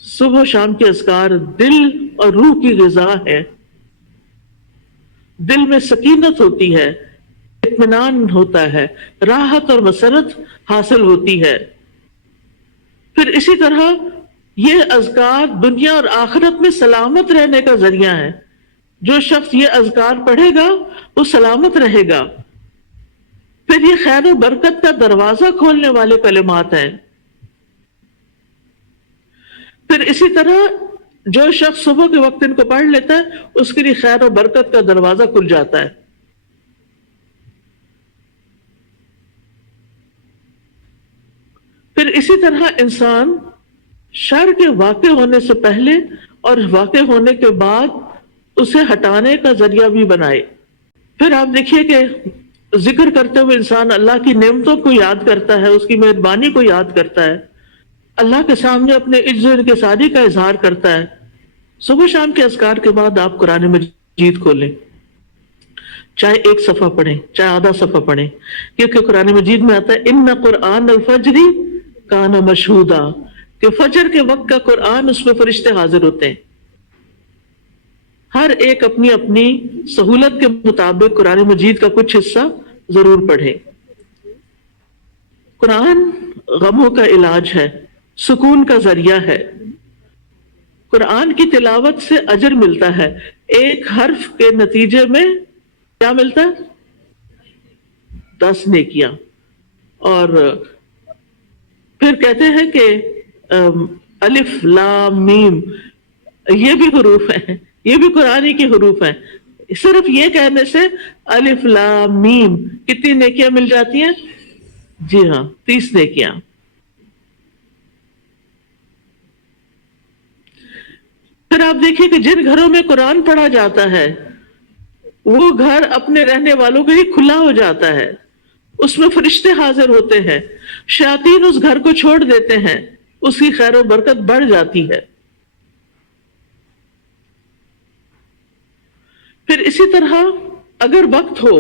صبح و شام کے اذکار دل اور روح کی غذا ہے، دل میں سکینت ہوتی ہے، اطمینان ہوتا ہے، راحت اور مسرت حاصل ہوتی ہے۔ پھر اسی طرح یہ اذکار دنیا اور آخرت میں سلامت رہنے کا ذریعہ ہے۔ جو شخص یہ اذکار پڑھے گا وہ سلامت رہے گا۔ پھر یہ خیر و برکت کا دروازہ کھولنے والے کلمات ہیں۔ پھر اسی طرح جو شخص صبح کے وقت ان کو پڑھ لیتا ہے اس کے لیے خیر و برکت کا دروازہ کھل جاتا ہے۔ پھر اسی طرح انسان شر کے واقع ہونے سے پہلے اور واقع ہونے کے بعد اسے ہٹانے کا ذریعہ بھی بنائے۔ پھر آپ دیکھیے کہ ذکر کرتے ہوئے انسان اللہ کی نعمتوں کو یاد کرتا ہے، اس کی مہربانی کو یاد کرتا ہے، اللہ کے سامنے اپنے عجز و انکساری کا اظہار کرتا ہے۔ صبح شام کے اذکار کے بعد آپ قرآن مجید کھولیں، چاہے ایک صفحہ پڑھیں چاہے آدھا صفحہ پڑھیں، کیونکہ قرآن مجید میں آتا ہے ان قرآن الفجر کان مشہودا، کہ فجر کے وقت کا قرآن اس میں فرشتے حاضر ہوتے ہیں۔ ہر ایک اپنی اپنی سہولت کے مطابق قرآن مجید کا کچھ حصہ ضرور پڑھے۔ قرآن غموں کا علاج ہے، سکون کا ذریعہ ہے۔ قرآن کی تلاوت سے اجر ملتا ہے، ایک حرف کے نتیجے میں کیا ملتا ہے؟ 10 نیکیاں۔ اور پھر کہتے ہیں کہ الف لام میم یہ بھی حروف ہیں، یہ بھی قرآن کی حروف ہیں۔ صرف یہ کہنے سے الف لام میم کتنی نیکیاں مل جاتی ہیں؟ جی ہاں، 30 نیکیاں۔ پھر آپ دیکھیں کہ جن گھروں میں قرآن پڑھا جاتا ہے وہ گھر اپنے رہنے والوں کے لیے کھلا ہو جاتا ہے، اس میں فرشتے حاضر ہوتے ہیں، شیاطین اس گھر کو چھوڑ دیتے ہیں، اس کی خیر و برکت بڑھ جاتی ہے۔ پھر اسی طرح اگر وقت ہو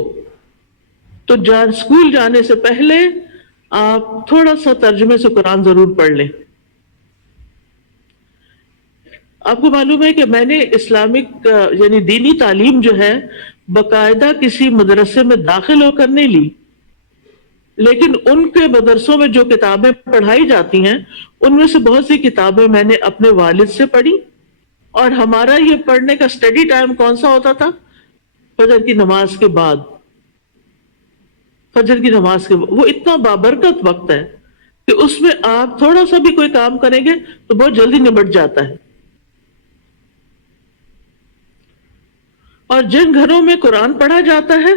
تو اسکول جانے سے پہلے آپ تھوڑا سا ترجمے سے قرآن ضرور پڑھ لیں۔ آپ کو معلوم ہے کہ میں نے اسلامک یعنی دینی تعلیم جو ہے باقاعدہ کسی مدرسے میں داخل ہو کر نہیں لی، لیکن ان کے مدرسوں میں جو کتابیں پڑھائی جاتی ہیں ان میں سے بہت سی کتابیں میں نے اپنے والد سے پڑھی، اور ہمارا یہ پڑھنے کا اسٹڈی ٹائم کون سا ہوتا تھا؟ فجر کی نماز کے بعد. فجر کی نماز کے بعد وہ اتنا بابرکت وقت ہے کہ اس میں آپ تھوڑا سا بھی کوئی کام کریں گے تو بہت جلدی نمٹ جاتا ہے. اور جن گھروں میں قرآن پڑھا جاتا ہے،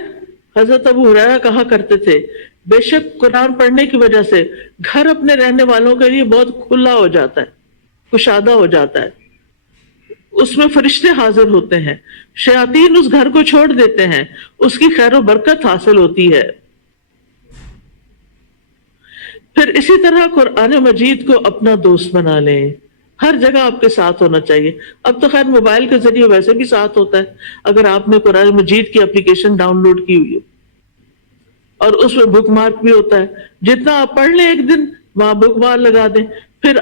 حضرت ابو ہریرہ کہا کرتے تھے بے شک قرآن پڑھنے کی وجہ سے گھر اپنے رہنے والوں کے لیے بہت کھلا ہو جاتا ہے، کشادہ ہو جاتا ہے، اس میں فرشتے حاضر ہوتے ہیں، شیاطین اس گھر کو چھوڑ دیتے ہیں، اس کی خیر و برکت حاصل ہوتی ہے. پھر اسی طرح قرآن مجید کو اپنا دوست بنا لیں، ہر جگہ آپ کے ساتھ ہونا چاہیے. اب تو خیر موبائل کے ذریعے ویسے بھی ساتھ ہوتا ہے، اگر آپ نے قرآن مجید کی اپلیکیشن ڈاؤن لوڈ کی ہوئی ہے اور اس میں بک مارک بھی ہوتا ہے، جتنا آپ پڑھ لیں ایک دن وہاں بک مارک لگا دیں، پھر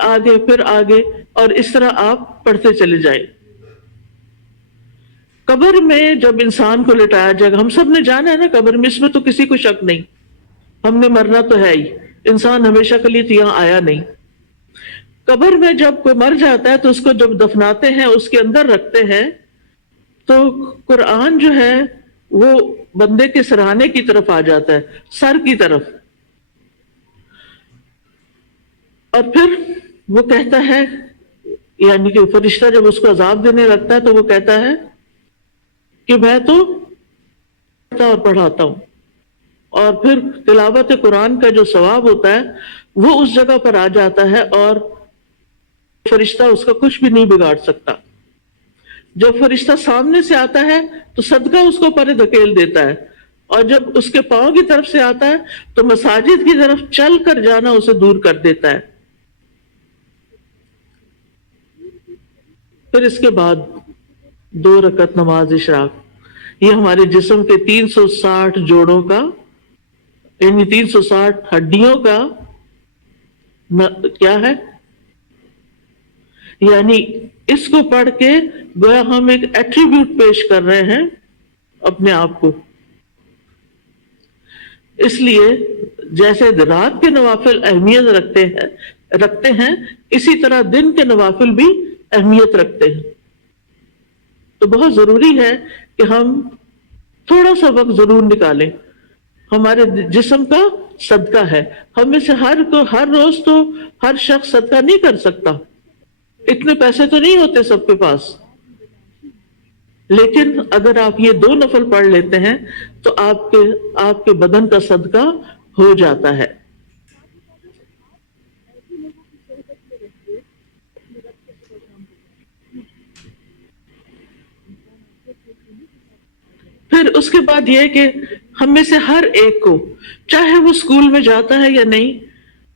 آگے اور اس طرح آپ پڑھتے چلے جائیں. قبر میں جب انسان کو لٹایا جائے گا، ہم سب نے جانا ہے نا قبر میں، اس میں تو کسی کو شک نہیں، ہم نے مرنا تو ہے ہی، انسان ہمیشہ کے لیے تو یہاں آیا نہیں. قبر میں جب کوئی مر جاتا ہے تو اس کو جب دفناتے ہیں اس کے اندر رکھتے ہیں تو قرآن جو ہے وہ بندے کے سرہانے کی طرف آ جاتا ہے، سر کی طرف، اور پھر وہ کہتا ہے، یعنی کہ فرشتہ جب اس کو عذاب دینے لگتا ہے تو وہ کہتا ہے کہ میں تو پڑھتا اور پڑھاتا ہوں. اور پھر تلاوت قرآن کا جو ثواب ہوتا ہے وہ اس جگہ پر آ جاتا ہے اور فرشتہ اس کا کچھ بھی نہیں بگاڑ سکتا. جب فرشتہ سامنے سے آتا ہے تو صدقہ اس کو پرے دھکیل دیتا ہے، اور جب اس کے پاؤں کی طرف سے آتا ہے تو مساجد کی طرف چل کر جانا اسے دور کر دیتا ہے. پھر اس کے بعد 2 رکعت نماز اشراق، یہ ہمارے جسم کے 360 جوڑوں کا، یعنی 360 ہڈیوں کا کیا ہے، یعنی اس کو پڑھ کے گویا ہم ایک ایٹریبیوٹ پیش کر رہے ہیں اپنے آپ کو. اس لیے جیسے رات کے نوافل اہمیت رکھتے ہیں اسی طرح دن کے نوافل بھی اہمیت رکھتے ہیں. تو بہت ضروری ہے کہ ہم تھوڑا سا وقت ضرور نکالیں، ہمارے جسم کا صدقہ ہے. ہم میں سے ہر روز تو ہر شخص صدقہ نہیں کر سکتا، اتنے پیسے تو نہیں ہوتے سب کے پاس، لیکن اگر آپ یہ 2 نفل پڑھ لیتے ہیں تو آپ کے بدن کا صدقہ ہو جاتا ہے. پھر اس کے بعد یہ کہ ہم میں سے ہر ایک کو، چاہے وہ اسکول میں جاتا ہے یا نہیں،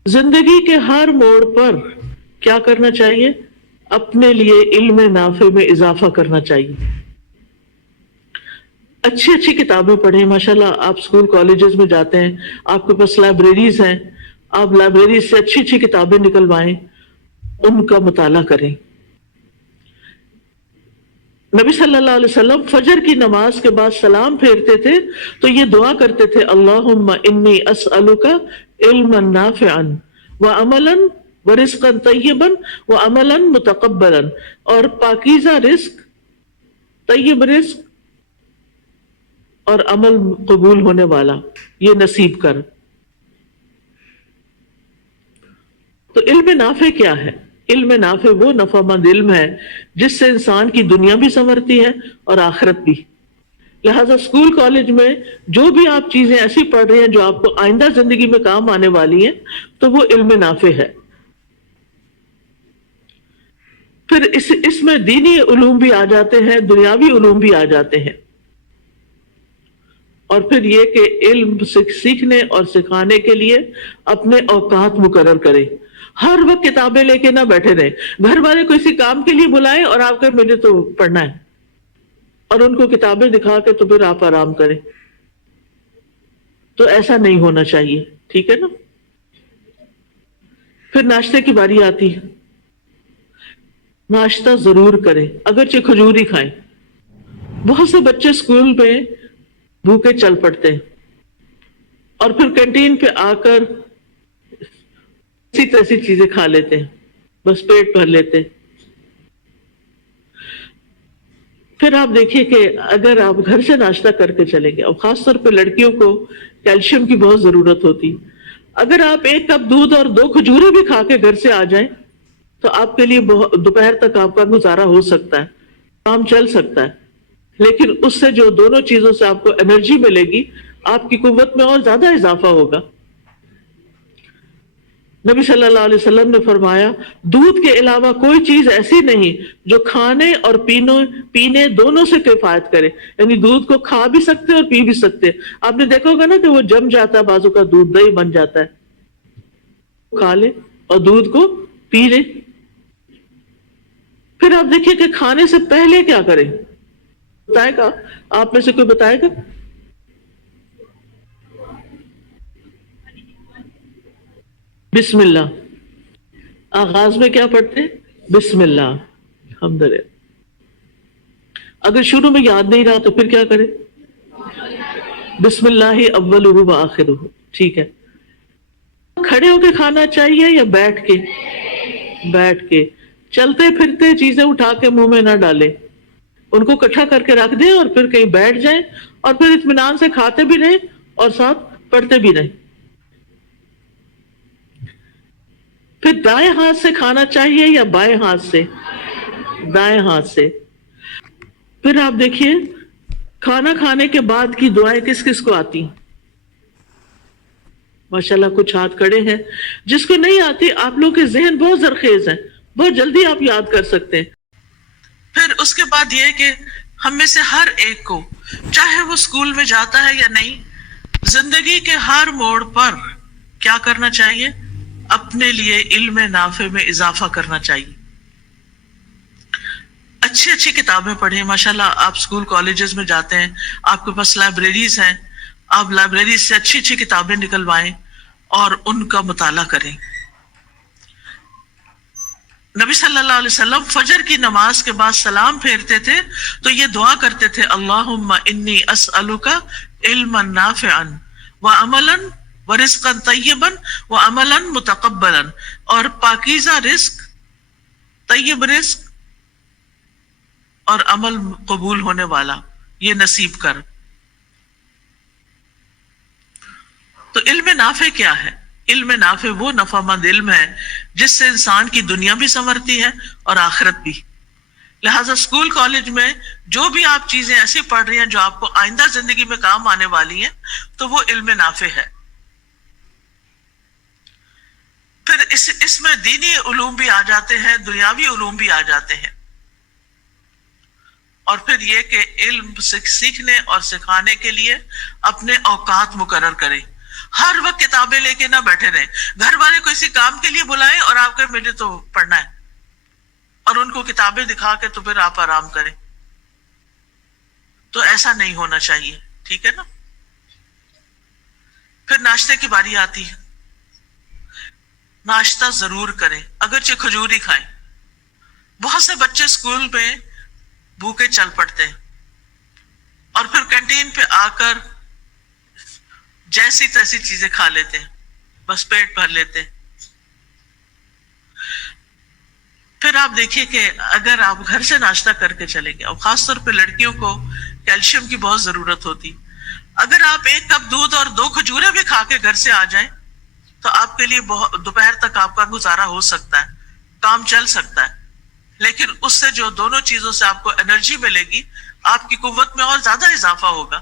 زندگی کے ہر موڑ پر کیا کرنا چاہیے؟ اپنے لیے علم نافع میں اضافہ کرنا چاہیے. اچھی کتابیں پڑھیں. ماشاءاللہ آپ اسکول کالجز میں جاتے ہیں، آپ کے پاس لائبریریز ہیں، آپ لائبریریز سے اچھی کتابیں نکلوائیں، ان کا مطالعہ کریں. نبی صلی اللہ علیہ وسلم فجر کی نماز کے بعد سلام پھیرتے تھے تو یہ دعا کرتے تھے، اللہم انی اسألک علما نافعا وعملا ورزقا طیبا وعملا متقبلا، اور پاکیزہ رزق، طیب رزق اور عمل قبول ہونے والا یہ نصیب کر. تو علم نافع کیا ہے؟ علم نافع وہ نفع مند علم ہے جس سے انسان کی دنیا بھی سنورتی ہے اور آخرت بھی. لہذا اسکول کالج میں جو بھی آپ چیزیں ایسی پڑھ رہے ہیں جو آپ کو آئندہ زندگی میں کام آنے والی ہیں تو وہ علم نافع ہے. پھر اس میں دینی علوم بھی آ جاتے ہیں، دنیاوی علوم بھی آ جاتے ہیں. اور پھر یہ کہ علم سیکھنے اور سکھانے کے لیے اپنے اوقات مقرر کریں. ہر وقت کتابیں لے کے نہ بیٹھے رہیں. گھر والے کو کسی کام کے لیے بلائیں اور آپ کہیں مجھے تو پڑھنا ہے، اور ان کو کتابیں دکھا کے تو پھر آپ آرام کریں. تو ایسا نہیں ہونا چاہیے، ٹھیک ہے نا. پھر ناشتے کی باری آتی ہے. ناشتہ ضرور کریں، اگرچہ کھجور ہی کھائیں. بہت سے بچے اسکول میں بھوکے چل پڑتے ہیں اور پھر کینٹین پہ آ کر اسی تیسی چیزیں کھا لیتے ہیں، بس پیٹ بھر لیتے ہیں۔ پھر آپ دیکھیے کہ اگر آپ گھر سے ناشتہ کر کے چلیں گے، اور خاص طور پہ لڑکیوں کو کیلشیم کی بہت ضرورت ہوتی، اگر آپ 1 کپ دودھ اور 2 کھجوریں بھی کھا کے گھر سے آ جائیں تو آپ کے لیے دوپہر تک آپ کا گزارا ہو سکتا ہے، کام چل سکتا ہے۔ لیکن اس سے جو دونوں چیزوں سے آپ کو انرجی ملے گی، آپ کی قوت میں اور زیادہ اضافہ ہوگا۔ نبی صلی اللہ علیہ وسلم نے فرمایا دودھ کے علاوہ کوئی چیز ایسی نہیں جو کھانے اور پینے دونوں سے کفایت کرے، یعنی دودھ کو کھا بھی سکتے اور پی بھی سکتے۔ آپ نے دیکھا ہوگا نا کہ وہ جم جاتا ہے، بازو کا دودھ دہی بن جاتا ہے، کھا لے اور دودھ کو پی لے۔ پھر آپ دیکھیے کہ کھانے سے پہلے کیا کریں، بتائے گا؟ آپ میں سے کوئی بتائے گا؟ بسم اللہ۔ آغاز میں کیا پڑھتے ہیں؟ بسم اللہ، الحمدللہ۔ اگر شروع میں یاد نہیں رہا تو پھر کیا کریں؟ بسم اللہ اولہ و آخرہ، ٹھیک ہے۔ کھڑے ہو کے کھانا چاہیے یا بیٹھ کے؟ بیٹھ کے۔ چلتے پھرتے چیزیں اٹھا کے منہ میں نہ ڈالیں، ان کو اکٹھا کر کے رکھ دیں اور پھر کہیں بیٹھ جائیں، اور پھر اطمینان سے کھاتے بھی رہیں اور ساتھ پڑھتے بھی رہیں۔ پھر دائیں ہاتھ سے کھانا چاہیے یا بائیں ہاتھ سے؟ دائیں ہاتھ سے۔ پھر آپ دیکھیے کھانا کھانے کے بعد کی دعائیں کس کس کو آتی؟ ماشاءاللہ کچھ ہاتھ کھڑے ہیں۔ جس کو نہیں آتی، آپ لوگ کے ذہن بہت زرخیز ہیں، بہت جلدی آپ یاد کر سکتے ہیں۔ پھر اس کے بعد یہ کہ ہم میں سے ہر ایک کو، چاہے وہ اسکول میں جاتا ہے یا نہیں، زندگی کے ہر موڑ پر کیا کرنا چاہیے؟ اپنے لیے علم نافع میں اضافہ کرنا چاہیے۔ اچھی اچھی کتابیں پڑھیں۔ ماشاءاللہ آپ اسکول کالجز میں جاتے ہیں، آپ کے پاس لائبریریز ہیں، آپ لائبریریز سے اچھی اچھی کتابیں نکلوائیں اور ان کا مطالعہ کریں۔ نبی صلی اللہ علیہ وسلم فجر کی نماز کے بعد سلام پھیرتے تھے تو یہ دعا کرتے تھے، اللہم انی اسألک علما نافعا وعملا ورزقا طیبا وعملا متقبلا، اور پاکیزہ رزق، طیب رزق اور عمل قبول ہونے والا یہ نصیب کر۔ تو علم نافع کیا ہے؟ علم نافع وہ نفع مند علم ہے جس سے انسان کی دنیا بھی سنورتی ہے اور آخرت بھی۔ لہٰذا اسکول کالج میں جو بھی آپ چیزیں ایسی پڑھ رہی ہیں جو آپ کو آئندہ زندگی میں کام آنے والی ہیں، تو وہ علم نافع ہے۔ پھر اس میں دینی علوم بھی آ جاتے ہیں، دنیاوی علوم بھی آ جاتے ہیں۔ اور پھر یہ کہ علم سیکھنے اور سکھانے کے لیے اپنے اوقات مقرر کریں۔ ہر وقت کتابیں لے کے نہ بیٹھے رہیں۔ گھر والے کو کسی کام کے لیے بلائیں اور آپ کہیں مجھے تو پڑھنا ہے، اور ان کو کتابیں دکھا کے تو پھر آپ آرام کریں، تو ایسا نہیں ہونا چاہیے، ٹھیک ہے نا؟ پھر ناشتے کی باری آتی ہے۔ ناشتہ ضرور کریں، اگرچہ کھجور ہی کھائیں۔ بہت سے بچے اسکول میں بھوکے چل پڑتے ہیں اور پھر کینٹین پہ آ کر جیسی تیسی چیزیں کھا لیتے ہیں، بس پیٹ بھر لیتے ہیں۔ پھر آپ دیکھیے کہ اگر آپ گھر سے ناشتہ کر کے چلیں گے، اور خاص طور پہ لڑکیوں کو کیلشیم کی بہت ضرورت ہوتی، اگر آپ 1 کپ دودھ اور 2 کھجوریں بھی کھا کے گھر سے آ جائیں تو آپ کے لیے دوپہر تک آپ کا گزارا ہو سکتا ہے، کام چل سکتا ہے۔ لیکن اس سے جو دونوں چیزوں سے آپ کو انرجی ملے گی، آپ کی قوت میں اور زیادہ اضافہ ہوگا۔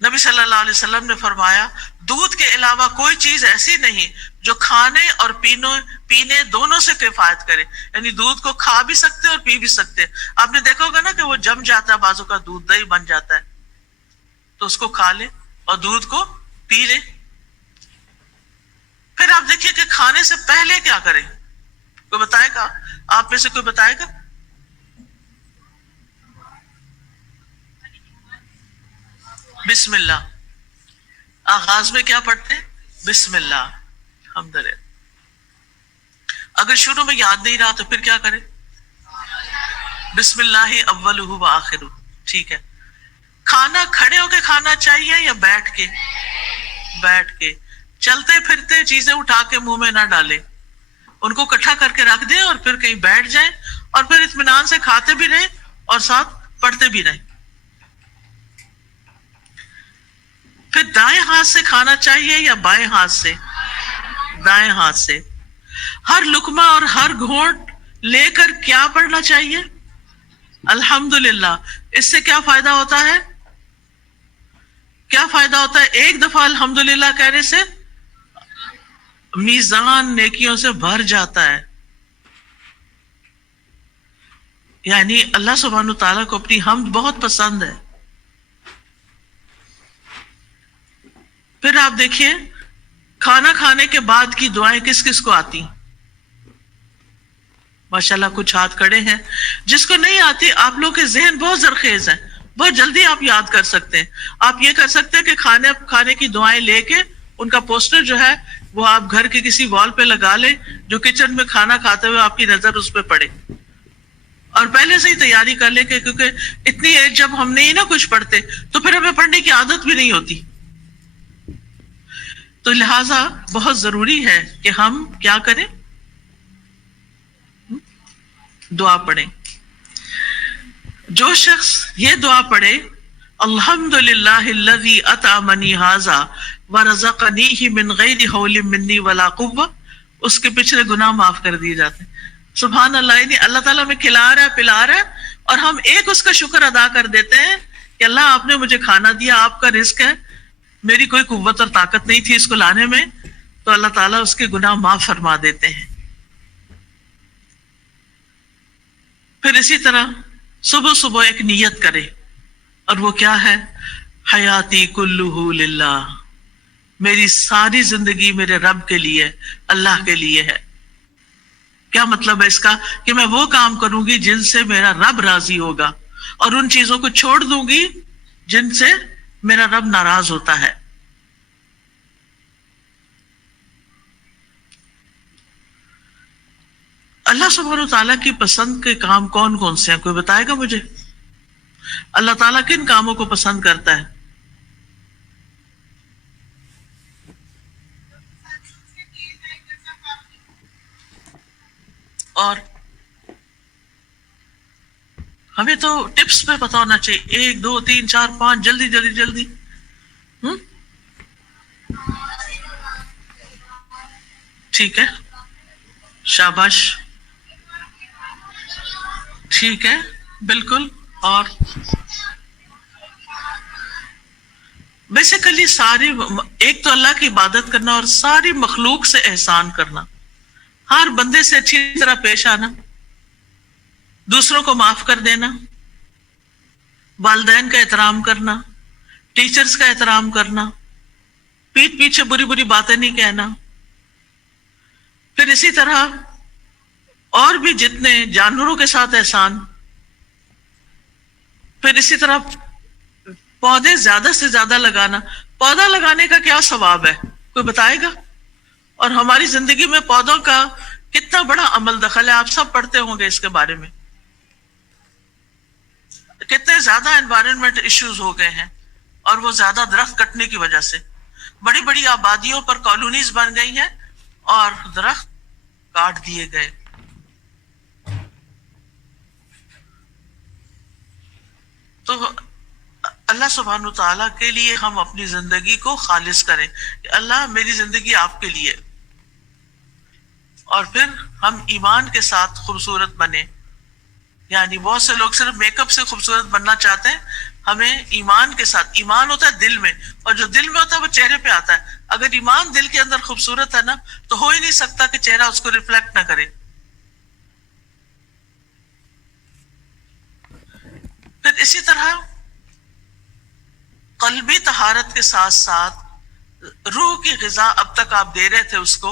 نبی صلی اللہ علیہ وسلم نے فرمایا دودھ کے علاوہ کوئی چیز ایسی نہیں جو کھانے اور پینے دونوں سے کفایت کرے، یعنی دودھ کو کھا بھی سکتے اور پی بھی سکتے۔ آپ نے دیکھا ہوگا نا کہ وہ جم جاتا ہے، بازو کا دودھ دہی بن جاتا ہے، تو اس کو کھا لے اور دودھ کو پی لے۔ پھر آپ دیکھیے کہ کھانے سے پہلے کیا کریں، کوئی بتائے گا؟ آپ میں سے کوئی بتائے گا؟ بسم اللہ۔ آغاز میں کیا پڑھتے ہیں؟ بسم اللہ، الحمدللہ۔ اگر شروع میں یاد نہیں رہا تو پھر کیا کریں؟ بسم اللہ اولہ و آخرہ، ٹھیک ہے۔ کھانا کھڑے ہو کے کھانا چاہیے یا بیٹھ کے؟ بیٹھ کے. چلتے پھرتے چیزیں اٹھا کے منہ میں نہ ڈالے، ان کو اکٹھا کر کے رکھ دیں اور پھر کہیں بیٹھ جائیں اور پھر اطمینان سے کھاتے بھی رہیں اور ساتھ پڑھتے بھی رہیں. پھر دائیں ہاتھ سے کھانا چاہیے یا بائیں ہاتھ سے؟ دائیں ہاتھ سے. ہر لقمہ اور ہر گھونٹ لے کر کیا پڑھنا چاہیے؟ الحمدللہ. اس سے کیا فائدہ ہوتا ہے؟ کیا فائدہ ہوتا ہے ایک دفعہ الحمدللہ کہنے سے؟ میزان نیکیوں سے بھر جاتا ہے. یعنی اللہ سبحانہ تعالیٰ کو اپنی حمد بہت پسند ہے. پھر آپ دیکھیے کھانا کھانے کے بعد کی دعائیں کس کس کو آتی؟ ماشاءاللہ کچھ ہاتھ کھڑے ہیں. جس کو نہیں آتی، آپ لوگ کے ذہن بہت زرخیز ہیں، بہت جلدی آپ یاد کر سکتے ہیں. آپ یہ کر سکتے ہیں کہ کھانے کی دعائیں لے کے ان کا پوسٹر جو ہے وہ آپ گھر کے کسی وال پہ لگا لیں، جو کچن میں کھانا کھاتے ہوئے آپ کی نظر اس پہ پڑے، اور پہلے سے ہی تیاری کر لیں کہ کیونکہ اتنی ایج جب ہم نہیں نا کچھ پڑھتے تو پھر ہمیں پڑھنے کی عادت بھی نہیں ہوتی. تو لہٰذا بہت ضروری ہے کہ ہم کیا کریں؟ دعا پڑھیں. جو شخص یہ دعا پڑھے الحمدللہ الذی اطعمنی ھذا ورزقنیہ من غیر حول منی ولا قوہ، اس کے پچھلے گناہ معاف کر دیے جاتے ہیں. سبحان اللہ. یعنی اللہ تعالیٰ ہمیں کھلا رہا ہے، پلا رہا ہے، اور ہم ایک اس کا شکر ادا کر دیتے ہیں کہ اللہ آپ نے مجھے کھانا دیا، آپ کا رزق ہے، میری کوئی قوت اور طاقت نہیں تھی اس کو لانے میں، تو اللہ تعالیٰ اس کے گناہ معاف فرما دیتے ہیں. پھر اسی طرح صبح صبح ایک نیت کرے، اور وہ کیا ہے؟ حیاتی کلہ للہ، میری ساری زندگی میرے رب کے لیے، اللہ کے لیے ہے. کیا مطلب ہے اس کا؟ کہ میں وہ کام کروں گی جن سے میرا رب راضی ہوگا، اور ان چیزوں کو چھوڑ دوں گی جن سے میرا رب ناراض ہوتا ہے. اللہ سبحانہ تعالیٰ کی پسند کے کام کون کون سے ہیں؟ کوئی بتائے گا مجھے؟ اللہ تعالیٰ کن کاموں کو پسند کرتا ہے؟ اور ہمیں تو ٹپس پہ پتا ہونا چاہیے، 1 2 3 4 5، جلدی جلدی جلدی. ٹھیک ہے، شاباش، ٹھیک ہے، بالکل. اور بیسیکلی ساری، ایک تو اللہ کی عبادت کرنا اور ساری مخلوق سے احسان کرنا، ہر بندے سے اچھی طرح پیش آنا، دوسروں کو معاف کر دینا، والدین کا احترام کرنا، ٹیچرز کا احترام کرنا، پیٹھ پیچھے بری بری باتیں نہیں کہنا. پھر اسی طرح اور بھی جتنے جانوروں کے ساتھ احسان. پھر اسی طرح پودے زیادہ سے زیادہ لگانا. پودا لگانے کا کیا ثواب ہے؟ کوئی بتائے گا؟ اور ہماری زندگی میں پودوں کا کتنا بڑا عمل دخل ہے، آپ سب پڑھتے ہوں گے اس کے بارے میں. کتنے زیادہ انوائرمنٹ ایشوز ہو گئے ہیں، اور وہ زیادہ درخت کٹنے کی وجہ سے. بڑی بڑی آبادیوں پر کالونیز بن گئی ہیں اور درخت کاٹ دیے گئے. تو اللہ سبحانہ تعالیٰ کے لیے ہم اپنی زندگی کو خالص کریں کہ اللہ میری زندگی آپ کے لیے، اور پھر ہم ایمان کے ساتھ خوبصورت بنے. یعنی بہت سے لوگ صرف میک اپ سے خوبصورت بننا چاہتے ہیں، ہمیں ایمان کے ساتھ. ایمان ہوتا ہے دل میں، اور جو دل میں ہوتا ہے وہ چہرے پہ آتا ہے. اگر ایمان دل کے اندر خوبصورت ہے نا، تو ہو ہی نہیں سکتا کہ چہرہ اس کو ریفلیکٹ نہ کرے. پھر اسی طرح قلبی طہارت کے ساتھ ساتھ روح کی غذا اب تک آپ دے رہے تھے اس کو،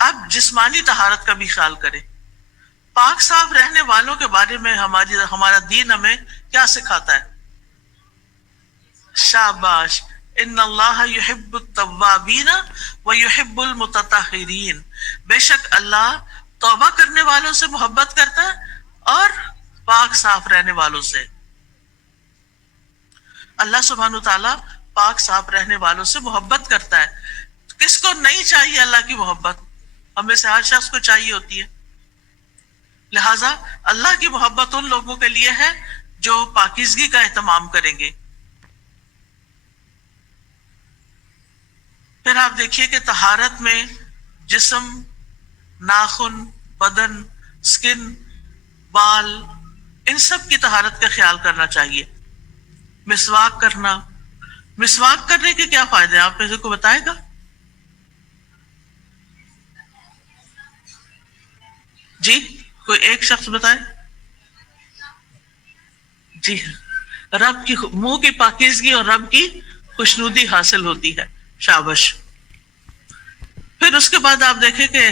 اب جسمانی طہارت کا بھی خیال کریں. پاک صاف رہنے والوں کے بارے میں ہمارا دین ہمیں کیا سکھاتا ہے؟ شاباش، ان اللہ یحب التوابین ویحب المتطہرین. بے شک اللہ توبہ کرنے والوں سے محبت کرتا ہے اور پاک صاف رہنے والوں سے. اللہ سبحانہ تعالیٰ پاک صاف رہنے والوں سے محبت کرتا ہے. کس کو نہیں چاہیے اللہ کی محبت؟ ہمیں سے ہر شخص کو چاہیے ہوتی ہے. لہذا اللہ کی محبت ان لوگوں کے لیے ہے جو پاکیزگی کا اہتمام کریں گے. پھر آپ دیکھیے کہ طہارت میں جسم، ناخن، بدن، سکن، بال، ان سب کی طہارت کا خیال کرنا چاہیے. مسواک کرنا، مسواک کرنے کے کیا فائدے ہیں؟ آپ میں سے کوئی بتائے گا؟ جی کوئی ایک شخص بتائے. جی رب کی منہ کی پاکیزگی اور رب کی خوشنودی حاصل ہوتی ہے. شابش. پھر اس کے بعد آپ دیکھیں کہ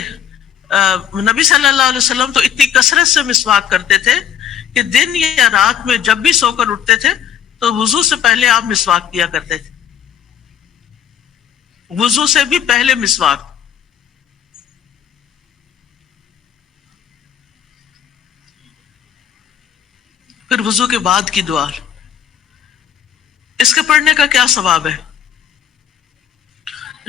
نبی صلی اللہ علیہ وسلم تو اتنی کثرت سے مسواک کرتے تھے کہ دن یا رات میں جب بھی سو کر اٹھتے تھے تو وضو سے پہلے آپ مسواک کیا کرتے تھے. وضو سے بھی پہلے مسواک. پھر وضو کے بعد کی دعا، اس کے پڑھنے کا کیا ثواب ہے؟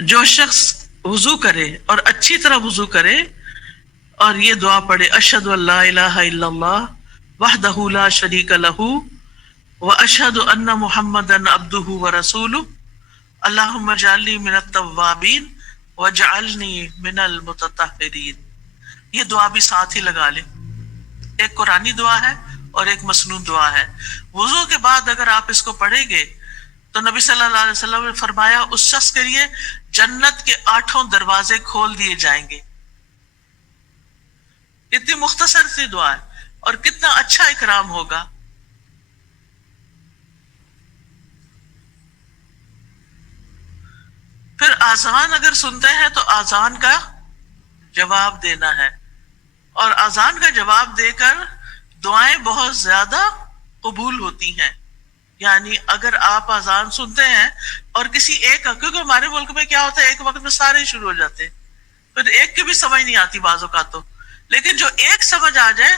جو شخص وضو کرے اور اچھی طرح وضو کرے اور یہ دعا پڑھے، اشہد ان لا الہ الا اللہ وحدہ لا شریک لہ واشہد ان محمدا عبدہ ورسولہ اللہم اجعلنی من التوابین واجعلنی من المتطہرین. یہ دعا بھی ساتھ ہی لگا لیں. ایک قرآنی دعا ہے اور ایک مسنون دعا ہے. وضو کے بعد اگر آپ اس کو پڑھیں گے تو نبی صلی اللہ علیہ وسلم نے فرمایا اس شخص کے لیے جنت کے 8 دروازے کھول دیے جائیں گے. اتنی مختصر سی دعا ہے اور کتنا اچھا اکرام ہوگا. پھر آذان اگر سنتے ہیں تو آذان کا جواب دینا ہے، اور آذان کا جواب دے کر دعائیں بہت زیادہ قبول ہوتی ہیں. یعنی اگر آپ آذان سنتے ہیں اور کسی ایک، کیونکہ ہمارے ملک میں کیا ہوتا ہے ایک وقت میں سارے شروع ہو جاتے ہیں، پھر ایک کی بھی سمجھ نہیں آتی بعض اوقات تو، لیکن جو ایک سمجھ آ جائے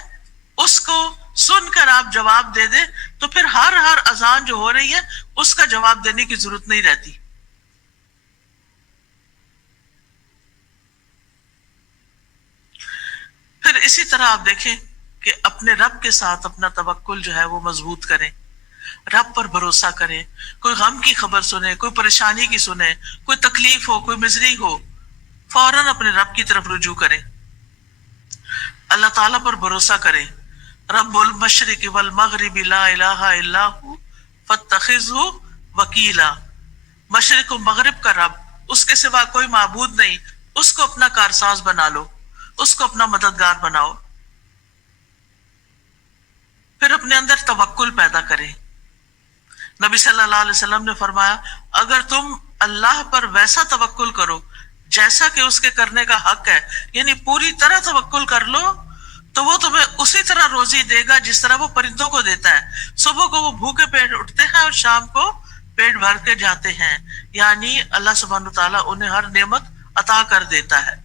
اس کو سن کر آپ جواب دے دیں تو پھر ہر اذان جو ہو رہی ہے اس کا جواب دینے کی ضرورت نہیں رہتی. پھر اسی طرح آپ دیکھیں کہ اپنے رب کے ساتھ اپنا توکل جو ہے وہ مضبوط کریں، رب پر بھروسہ کریں. کوئی غم کی خبر سنے، کوئی پریشانی کی سنے، کوئی تکلیف ہو، کوئی مزری ہو، فوراً اپنے رب کی طرف رجوع کریں، اللہ تعالیٰ پر بھروسہ کریں. رب المشرق والمغرب لا الہ الا ہو فاتخذہ وکیلا. مشرق و مغرب کا رب، اس کے سوا کوئی معبود نہیں، اس کو اپنا کارساز بنا لو، اس کو اپنا مددگار بناؤ. پھر اپنے اندر توکل پیدا کریں. نبی صلی اللہ علیہ وسلم نے فرمایا اگر تم اللہ پر ویسا توکل کرو جیسا کہ اس کے کرنے کا حق ہے، یعنی پوری طرح توکل کر لو، تو وہ تمہیں اسی طرح روزی دے گا جس طرح وہ پرندوں کو دیتا ہے. صبح کو وہ بھوکے پیٹ اٹھتے ہیں اور شام کو پیٹ بھر کے جاتے ہیں، یعنی اللہ سبحانہ تعالیٰ انہیں ہر نعمت عطا کر دیتا ہے.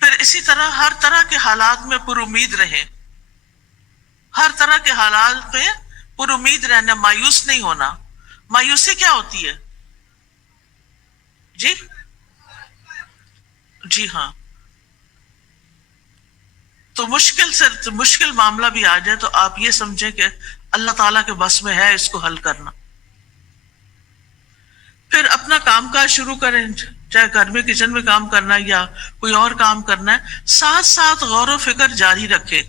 پھر اسی طرح ہر طرح کے حالات میں پر امید رہیں، ہر طرح کے حالات میں پر امید رہنا، مایوس نہیں ہونا. مایوسی کیا ہوتی ہے؟ جی ہاں، تو مشکل معاملہ بھی آ جائے تو آپ یہ سمجھیں کہ اللہ تعالیٰ کے بس میں ہے اس کو حل کرنا. پھر اپنا کام کاج شروع کریں، چاہے گھر میں کچن میں کام کرنا ہے یا کوئی اور کام کرنا ہے، ساتھ ساتھ غور و فکر جاری رکھے.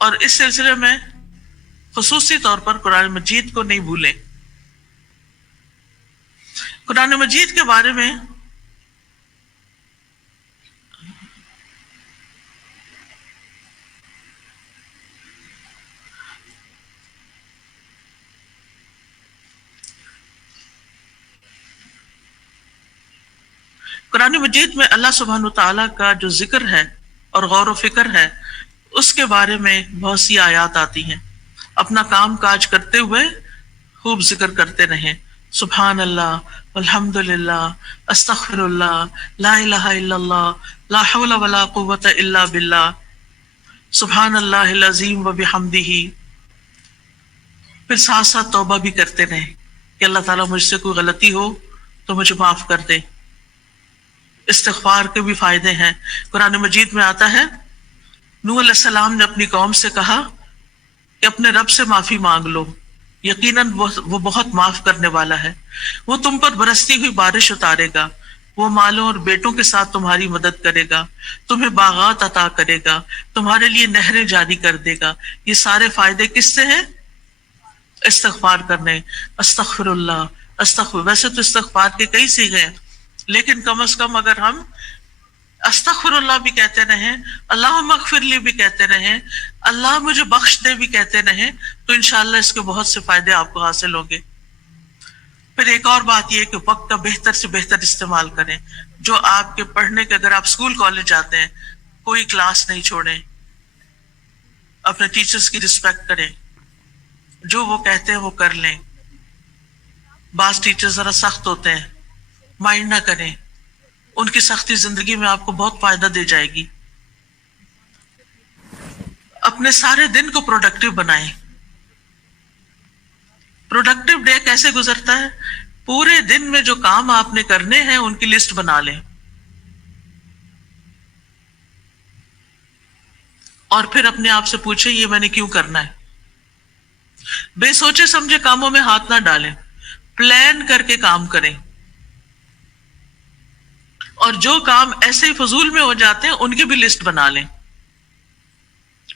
اور اس سلسلے میں خصوصی طور پر قرآن مجید کو نہیں بھولیں. قرآن مجید کے بارے میں اللہ سبحانہ تعالیٰ کا جو ذکر ہے اور غور و فکر ہے اس کے بارے میں بہت سی آیات آتی ہیں. اپنا کام کاج کرتے ہوئے خوب ذکر کرتے رہیں، سبحان اللہ، الحمد للہ، استغفر اللہ، لا الہ الا اللہ، لا حول ولا قوت الا باللہ. سبحان اللہ العظیم و بحمدہ. پھر ساتھ ساتھ توبہ بھی کرتے رہیں کہ اللہ تعالیٰ مجھ سے کوئی غلطی ہو تو مجھے معاف کر دے. استغفار کے بھی فائدے ہیں. قرآن مجید میں آتا ہے نوح علیہ السلام نے اپنی قوم سے کہا کہ اپنے رب سے معافی مانگ لو، یقیناً وہ بہت معاف کرنے والا ہے. وہ تم پر برستی ہوئی بارش اتارے گا، وہ مالوں اور بیٹوں کے ساتھ تمہاری مدد کرے گا، تمہیں باغات عطا کرے گا، تمہارے لیے نہریں جاری کر دے گا. یہ سارے فائدے کس سے ہیں؟ استغفار کرنے. استغفر اللہ، استغفر. ویسے تو استغفار کے کئی صیغے ہیں، لیکن کم از کم اگر ہم استغفر اللہ بھی کہتے رہیں، اللہم اغفر لی بھی کہتے رہیں، اللہ مجھے بخش دے بھی کہتے رہیں، تو انشاءاللہ اس کے بہت سے فائدے آپ کو حاصل ہوں گے. پھر ایک اور بات یہ کہ وقت کا بہتر سے بہتر استعمال کریں. جو آپ کے پڑھنے کے، اگر آپ اسکول کالج جاتے ہیں، کوئی کلاس نہیں چھوڑیں، اپنے ٹیچرز کی رسپیکٹ کریں، جو وہ کہتے ہیں وہ کر لیں. بعض ٹیچر ذرا سخت ہوتے ہیں، مائنڈ نہ کریں، ان کی سختی زندگی میں آپ کو بہت فائدہ دے جائے گی. اپنے سارے دن کو پروڈکٹیو بنائیں. پروڈکٹیو ڈے کیسے گزرتا ہے؟ پورے دن میں جو کام آپ نے کرنے ہیں ان کی لسٹ بنا لیں، اور پھر اپنے آپ سے پوچھیں یہ میں نے کیوں کرنا ہے. بے سوچے سمجھے کاموں میں ہاتھ نہ ڈالیں، پلان کر کے کام کریں. اور جو کام ایسے ہی فضول میں ہو جاتے ہیں ان کی بھی لسٹ بنا لیں،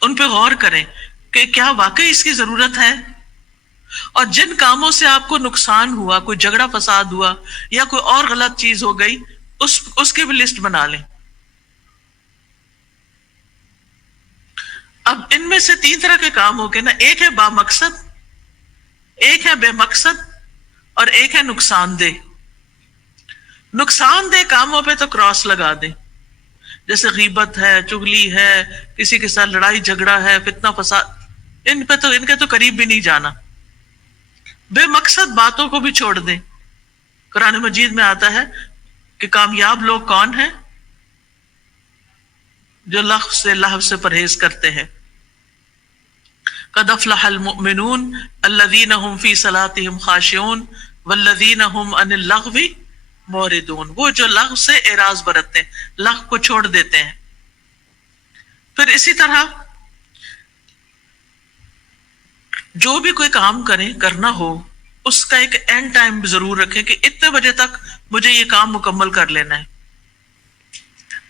ان پہ غور کریں کہ کیا واقعی اس کی ضرورت ہے. اور جن کاموں سے آپ کو نقصان ہوا، کوئی جھگڑا فساد ہوا یا کوئی اور غلط چیز ہو گئی، اس کی بھی لسٹ بنا لیں. اب ان میں سے 3 طرح کے کام ہو گئے نا. ایک ہے با مقصد، ایک ہے بے مقصد، اور ایک ہے نقصان دہ. نقصان دہ کاموں پہ تو کراس لگا دیں، جیسے غیبت ہے، چغلی ہے، کسی کے ساتھ لڑائی جھگڑا ہے، فتنہ فساد، ان کے تو قریب بھی نہیں جانا. بے مقصد باتوں کو بھی چھوڑ دیں. قرآن مجید میں آتا ہے کہ کامیاب لوگ کون ہیں؟ جو لغو سے پرہیز کرتے ہیں. قد افلح المؤمنون الذین هم فی صلاتهم خاشعون والذین هم عن اللغو معرضون. وہ جو لغو سے اعراض برتتے ہیں، لغو کو چھوڑ دیتے ہیں. پھر اسی طرح جو بھی کوئی کام کرنا ہو، اس کا ایک اینڈ ٹائم ضرور رکھیں کہ اتنے بجے تک مجھے یہ کام مکمل کر لینا ہے.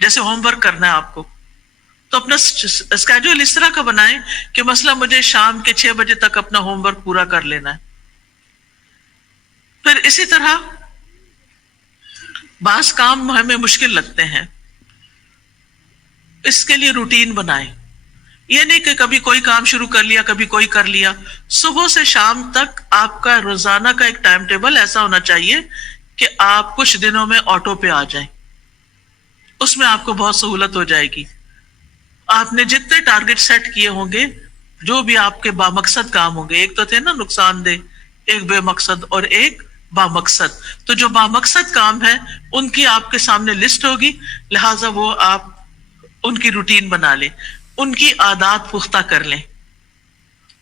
جیسے ہوم ورک کرنا ہے آپ کو، تو اپنا اسکیڈول اس طرح کا بنائیں کہ مثلا مجھے شام کے 6 بجے تک اپنا ہوم ورک پورا کر لینا ہے. پھر اسی طرح بعض کام ہمیں مشکل لگتے ہیں، اس کے لیے روٹین بنائیں. یہ نہیں کہ کبھی کوئی کام شروع کر لیا، کبھی کوئی کر لیا. صبح سے شام تک آپ کا روزانہ کا ایک ٹائم ٹیبل ایسا ہونا چاہیے کہ آپ کچھ دنوں میں آٹو پہ آ جائیں. اس میں آپ کو بہت سہولت ہو جائے گی. آپ نے جتنے ٹارگٹ سیٹ کیے ہوں گے، جو بھی آپ کے بامقصد کام ہوں گے، ایک تو تھے نا نقصان دہ، ایک بے مقصد اور ایک بامقصد. تو جو بامقصد کام ہے ان کی آپ کے سامنے لسٹ ہوگی، لہٰذا وہ آپ ان کی روٹین بنا لیں، ان کی عادات پختہ کر لیں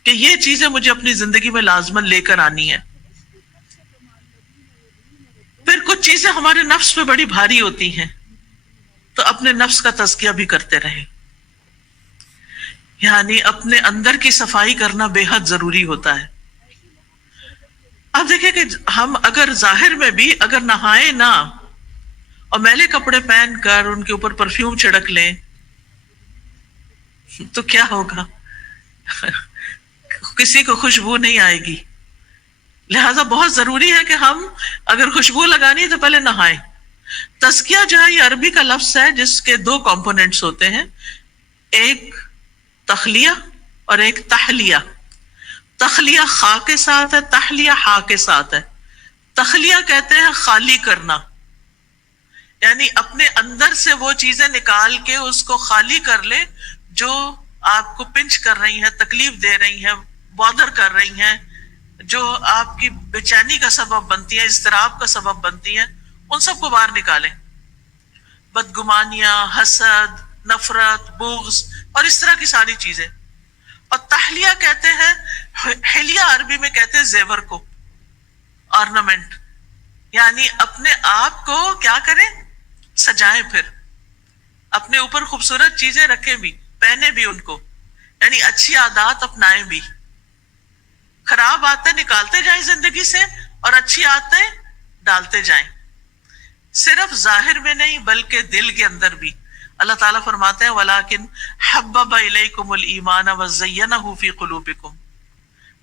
کہ یہ چیزیں مجھے اپنی زندگی میں لازماً لے کر آنی ہے. پھر کچھ چیزیں ہمارے نفس پہ بڑی بھاری ہوتی ہیں، تو اپنے نفس کا تزکیہ بھی کرتے رہیں. یعنی اپنے اندر کی صفائی کرنا بے حد ضروری ہوتا ہے. آپ دیکھیں کہ ہم اگر ظاہر میں بھی اگر نہائیں نہ اور میلے کپڑے پہن کر ان کے اوپر پرفیوم چھڑک لیں تو کیا ہوگا؟ کسی کو خوشبو نہیں آئے گی. لہذا بہت ضروری ہے کہ ہم اگر خوشبو لگانی ہے تو پہلے نہائیں. تزکیہ جو ہے یہ عربی کا لفظ ہے جس کے 2 کمپوننٹس ہوتے ہیں، ایک تخلیہ اور ایک تحلیہ. تخلیہ خا کے ساتھ ہے، تحلیہ ہا کے ساتھ ہے. تخلیہ کہتے ہیں خالی کرنا، یعنی اپنے اندر سے وہ چیزیں نکال کے اس کو خالی کر لیں جو آپ کو پنچ کر رہی ہیں، تکلیف دے رہی ہیں، بادر کر رہی ہیں، جو آپ کی بے چینی کا سبب بنتی ہیں، اضطراب کا سبب بنتی ہیں، ان سب کو باہر نکالیں. بدگمانیاں، حسد، نفرت، بغض اور اس طرح کی ساری چیزیں. اور تحلیہ کہتے ہیں، حلیہ عربی میں کہتے ہیں زیور کو، آرنامنٹ، یعنی اپنے آپ کو کیا کریں، سجائیں، پھر اپنے اوپر خوبصورت چیزیں رکھیں بھی، پہنے بھی ان کو، یعنی اچھی عادات اپنائیں بھی. خراب عادتیں نکالتے جائیں زندگی سے اور اچھی عادتیں ڈالتے جائیں، صرف ظاہر میں نہیں بلکہ دل کے اندر بھی. اللہ تعالیٰ فرماتے ہیں وَلَٰكِنْ حَبَّبَ إِلَيْكُمُ الْإِيمَانَ وَزَيَّنَهُ فِي قُلُوبِكُمْ.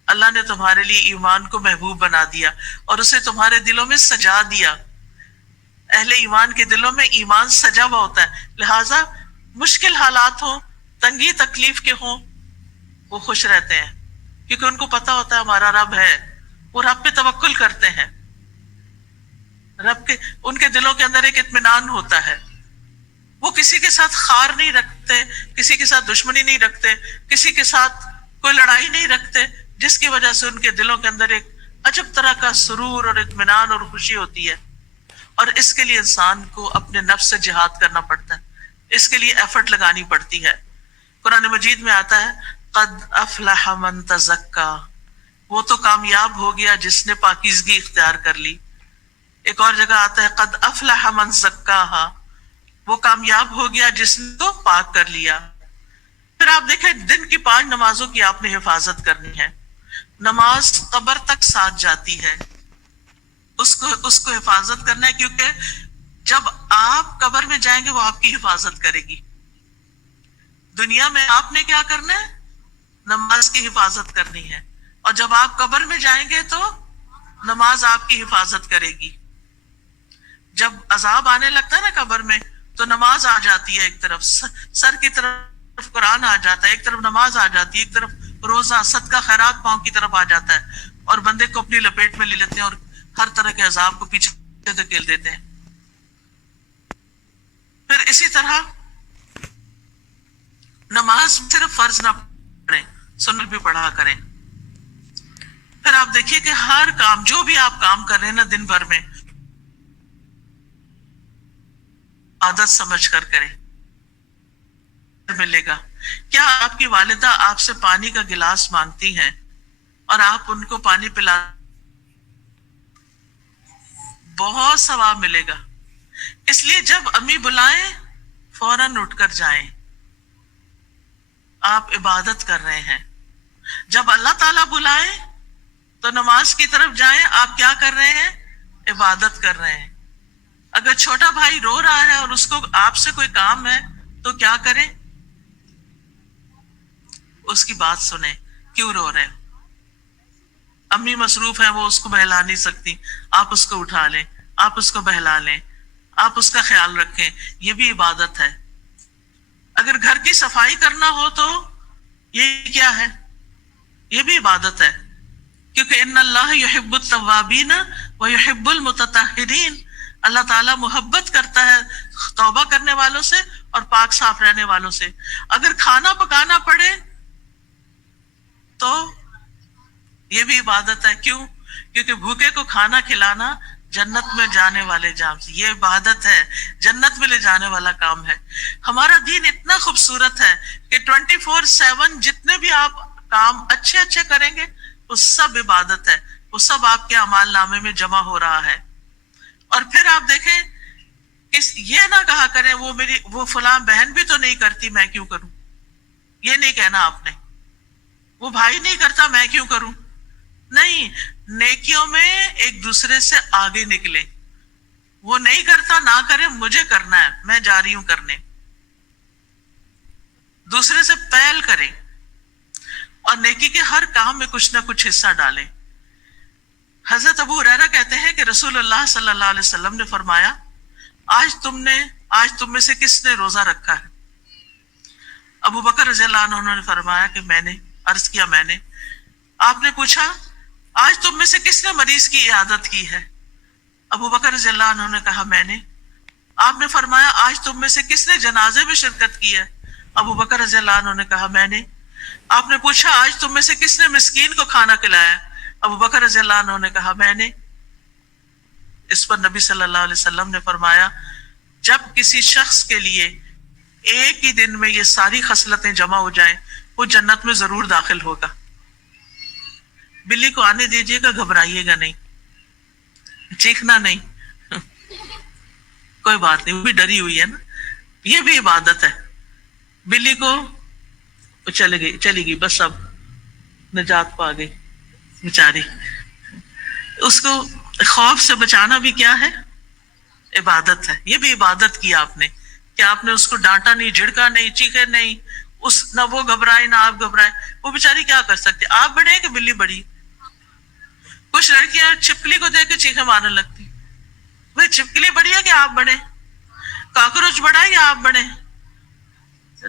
اللہ نے تمہارے لیے ایمان کو محبوب بنا دیا اور اسے تمہارے دلوں میں سجا دیا. اہل ایمان کے دلوں میں ایمان سجا ہوا ہوتا ہے، لہٰذا مشکل حالات ہوں، تنگی تکلیف کے ہوں، وہ خوش رہتے ہیں کیونکہ ان کو پتا ہوتا ہے ہمارا رب ہے. وہ رب پہ توکل کرتے ہیں، رب کے ان کے دلوں کے اندر ایک اطمینان ہوتا ہے. وہ کسی کے ساتھ خار نہیں رکھتے، کسی کے ساتھ دشمنی نہیں رکھتے، کسی کے ساتھ کوئی لڑائی نہیں رکھتے، جس کی وجہ سے ان کے دلوں کے اندر ایک عجب طرح کا سرور اور اطمینان اور خوشی ہوتی ہے. اور اس کے لیے انسان کو اپنے نفس سے جہاد کرنا پڑتا ہے، اس کے لیے ایفرٹ لگانی پڑتی ہے. قرآن مجید میں آتا ہے قد افلح من تزکا، وہ تو کامیاب ہو گیا جس نے پاکیزگی اختیار کر لی. ایک اور جگہ آتا ہے قد افلح من زکاہا، وہ کامیاب ہو گیا جس نے تو پاک کر لیا. پھر آپ دیکھیں دن کی 5 نمازوں کی آپ نے حفاظت کرنی ہے. نماز قبر تک ساتھ جاتی ہے، اس کو حفاظت کرنا ہے، کیونکہ جب آپ قبر میں جائیں گے وہ آپ کی حفاظت کرے گی. دنیا میں آپ نے کیا کرنا ہے، نماز کی حفاظت کرنی ہے، اور جب آپ قبر میں جائیں گے تو نماز آپ کی حفاظت کرے گی. جب عذاب آنے لگتا ہے نا قبر میں تو نماز آ جاتی ہے، ایک طرف سر کی طرف قرآن آ جاتا ہے، ایک طرف نماز آ جاتی ہے، ایک طرف روزہ صدقہ خیرات پاؤں کی طرف آ جاتا ہے، اور بندے کو اپنی لپیٹ میں لے لیتے ہیں اور ہر طرح کے عذاب کو پیچھے دھکیل دیتے ہیں. پھر اسی طرح نماز صرف فرض نہ پڑھیں، سنت بھی پڑھا کریں. پھر آپ دیکھیے کہ ہر کام، جو بھی آپ کام کر رہے ہیں نا دن بھر میں، عادت سمجھ کر کریں، ملے گا. کیا آپ کی والدہ آپ سے پانی کا گلاس مانگتی ہیں اور آپ ان کو پانی پلا، بہت ثواب ملے گا. اس لیے جب امی بلائیں فوراً اٹھ کر جائیں، آپ عبادت کر رہے ہیں. جب اللہ تعالیٰ بلائیں تو نماز کی طرف جائیں، آپ کیا کر رہے ہیں، عبادت کر رہے ہیں. اگر چھوٹا بھائی رو رہا ہے اور اس کو آپ سے کوئی کام ہے تو کیا کریں، اس کی بات سنیں، کیوں رو رہے ہیں. امی مصروف ہیں، وہ اس کو بہلا نہیں سکتی، آپ اس کو اٹھا لیں، آپ اس کو بہلا لیں، آپ اس کا خیال رکھیں، یہ بھی عبادت ہے. اگر گھر کی صفائی کرنا ہو تو یہ کیا ہے، یہ بھی عبادت ہے، کیونکہ ان اللہ یحب التوابین ویحب المتطہرین، اللہ تعالیٰ محبت کرتا ہے توبہ کرنے والوں سے اور پاک صاف رہنے والوں سے. اگر کھانا پکانا پڑے تو یہ بھی عبادت ہے. کیوں؟ کیونکہ بھوکے کو کھانا کھلانا جنت میں جانے والے جام سے، یہ عبادت ہے، جنت میں لے جانے والا کام ہے. ہمارا دین اتنا خوبصورت ہے کہ 24/7 جتنے بھی آپ کام اچھے اچھے کریں گے وہ سب عبادت ہے، وہ سب آپ کے اعمال نامے میں جمع ہو رہا ہے. اور پھر آپ دیکھیں یہ نہ کہا کریں وہ فلاں بہن بھی تو نہیں کرتی میں کیوں کروں، یہ نہیں کہنا آپ نے. وہ بھائی نہیں کرتا میں کیوں کروں، نہیں، نیکیوں میں ایک دوسرے سے آگے نکلے. وہ نہیں کرتا نہ کرے، مجھے کرنا ہے، میں جا رہی ہوں کرنے. دوسرے سے پہل کریں اور نیکی کے ہر کام میں کچھ نہ کچھ حصہ ڈالیں. حضرت ابو ہریرہ کہتے ہیں کہ رسول اللہ صلی اللہ علیہ وسلم نے فرمایا آج تم میں سے کس نے روزہ رکھا ہے؟ ابو بکر رضی اللہ عنہ نے فرمایا کہ میں نے. عرض کیا میں نے. آپ نے پوچھا آج تم میں سے کس نے مریض کی عیادت کی ہے؟ ابو بکر رضی اللہ عنہ نے کہا میں نے. آپ نے فرمایا آج تم میں سے کس نے جنازے میں شرکت کی ہے؟ ابو بکر رضی اللہ عنہ نے کہا میں نے. آپ نے پوچھا آج تم میں سے کس نے مسکین کو کھانا کھلایا؟ ابو بکر رضی اللہ عنہ نے کہا میں نے. اس پر نبی صلی اللہ علیہ وسلم نے فرمایا جب کسی شخص کے لیے ایک ہی دن میں یہ ساری خصلتیں جمع ہو جائیں، وہ جنت میں ضرور داخل ہوگا. بلی کو آنے دیجیے گا، گھبرائیے گا نہیں، چیخنا نہیں. کوئی بات نہیں، وہ بھی ڈری ہوئی ہے نا. یہ بھی عبادت ہے. بلی کو چلی گئی، بس اب نجات پا گئی بیچاری. اس کو خوف سے بچانا بھی کیا ہے؟ عبادت ہے. یہ بھی عبادت کی آپ نے کہ آپ نے اس کو ڈانٹا نہیں، جھڑکا نہیں، چیخے نہیں، نہ وہ گھبرائے نہ آپ گھبرائے. وہ بیچاری کیا کر سکتے؟ آپ بڑے کہ بلی بڑی؟ کچھ لڑکیاں چھپکلی کو دیکھ کے چیخے مارنے لگتی. بھائی چھپکلی بڑی ہے کہ آپ بڑے؟ کاکروچ بڑا ہے یا آپ بڑے؟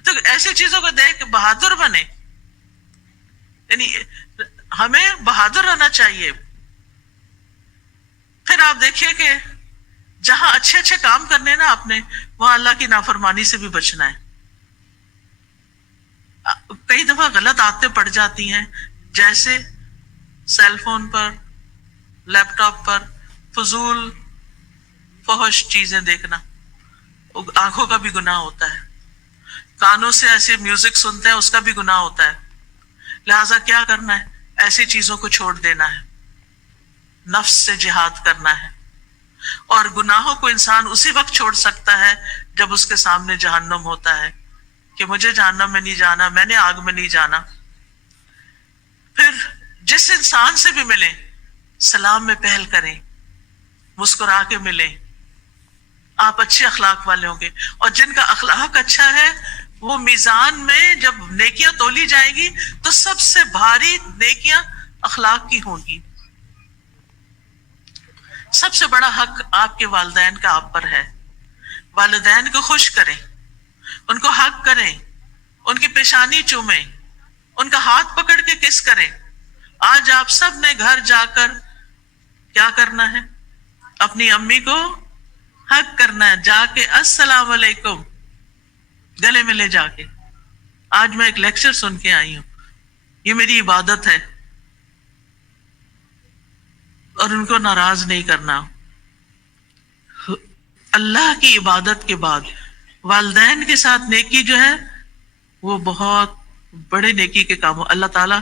تو ایسی چیزوں کو دیکھ کے بہادر بنے. یعنی ہمیں بہادر رہنا چاہیے. پھر آپ دیکھیے کہ جہاں اچھے اچھے کام کرنے نا آپ نے، وہاں اللہ کی نافرمانی سے بھی بچنا ہے. کئی دفعہ غلط عادتیں پڑ جاتی ہیں، جیسے سیل فون پر، لیپ ٹاپ پر فضول فحش چیزیں دیکھنا. آنکھوں کا بھی گناہ ہوتا ہے. کانوں سے ایسے میوزک سنتے ہیں، اس کا بھی گناہ ہوتا ہے. لہٰذا کیا کرنا ہے؟ ایسی چیزوں کو چھوڑ دینا ہے، نفس سے جہاد کرنا ہے. اور گناہوں کو انسان اسی وقت چھوڑ سکتا ہے جب اس کے سامنے جہنم ہوتا ہے کہ مجھے جہنم میں نہیں جانا، میں نے آگ میں نہیں جانا. پھر جس انسان سے بھی ملیں سلام میں پہل کریں، مسکرا کے ملیں. آپ اچھے اخلاق والے ہوں گے، اور جن کا اخلاق اچھا ہے وہ میزان میں جب نیکیاں تولی جائیں گی تو سب سے بھاری نیکیاں اخلاق کی ہوں گی. سب سے بڑا حق آپ کے والدین کا آپ پر ہے. والدین کو خوش کریں، ان کو حق کریں، ان کی پیشانی چومیں، ان کا ہاتھ پکڑ کے کس کریں. آج آپ سب نے گھر جا کر کیا کرنا ہے؟ اپنی امی کو حق کرنا ہے، جا کے السلام علیکم گلے میں لے جا کے. آج میں ایک لیکچر سن کے آئی ہوں، یہ میری عبادت ہے. اور ان کو ناراض نہیں کرنا. اللہ کی عبادت کے بعد والدین کے ساتھ نیکی جو ہے وہ بہت بڑے نیکی کے کام ہو. اللہ تعالیٰ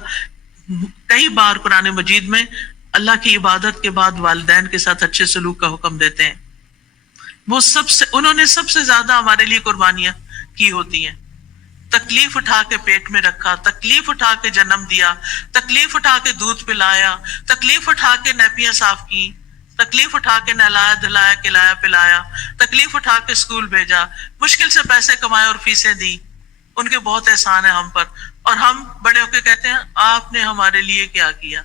کئی بار قرآن مجید میں اللہ کی عبادت کے بعد والدین کے ساتھ اچھے سلوک کا حکم دیتے ہیں. وہ انہوں نے سب سے زیادہ ہمارے لیے قربانیاں کی ہوتی ہیں. تکلیف اٹھا کے پیٹ میں رکھا، تکلیف اٹھا کے جنم دیا، تکلیف اٹھا کے دودھ پلایا، تکلیف اٹھا کے نیپیاں صاف کی، تکلیف اٹھا کے نہلایا دھلایا کھلایا پلایا، تکلیف اٹھا کے اسکول بھیجا، مشکل سے پیسے کمائے اور فیسیں دی. ان کے بہت احسان ہے ہم پر. اور ہم بڑے ہو کے کہتے ہیں آپ نے ہمارے لیے کیا کیا؟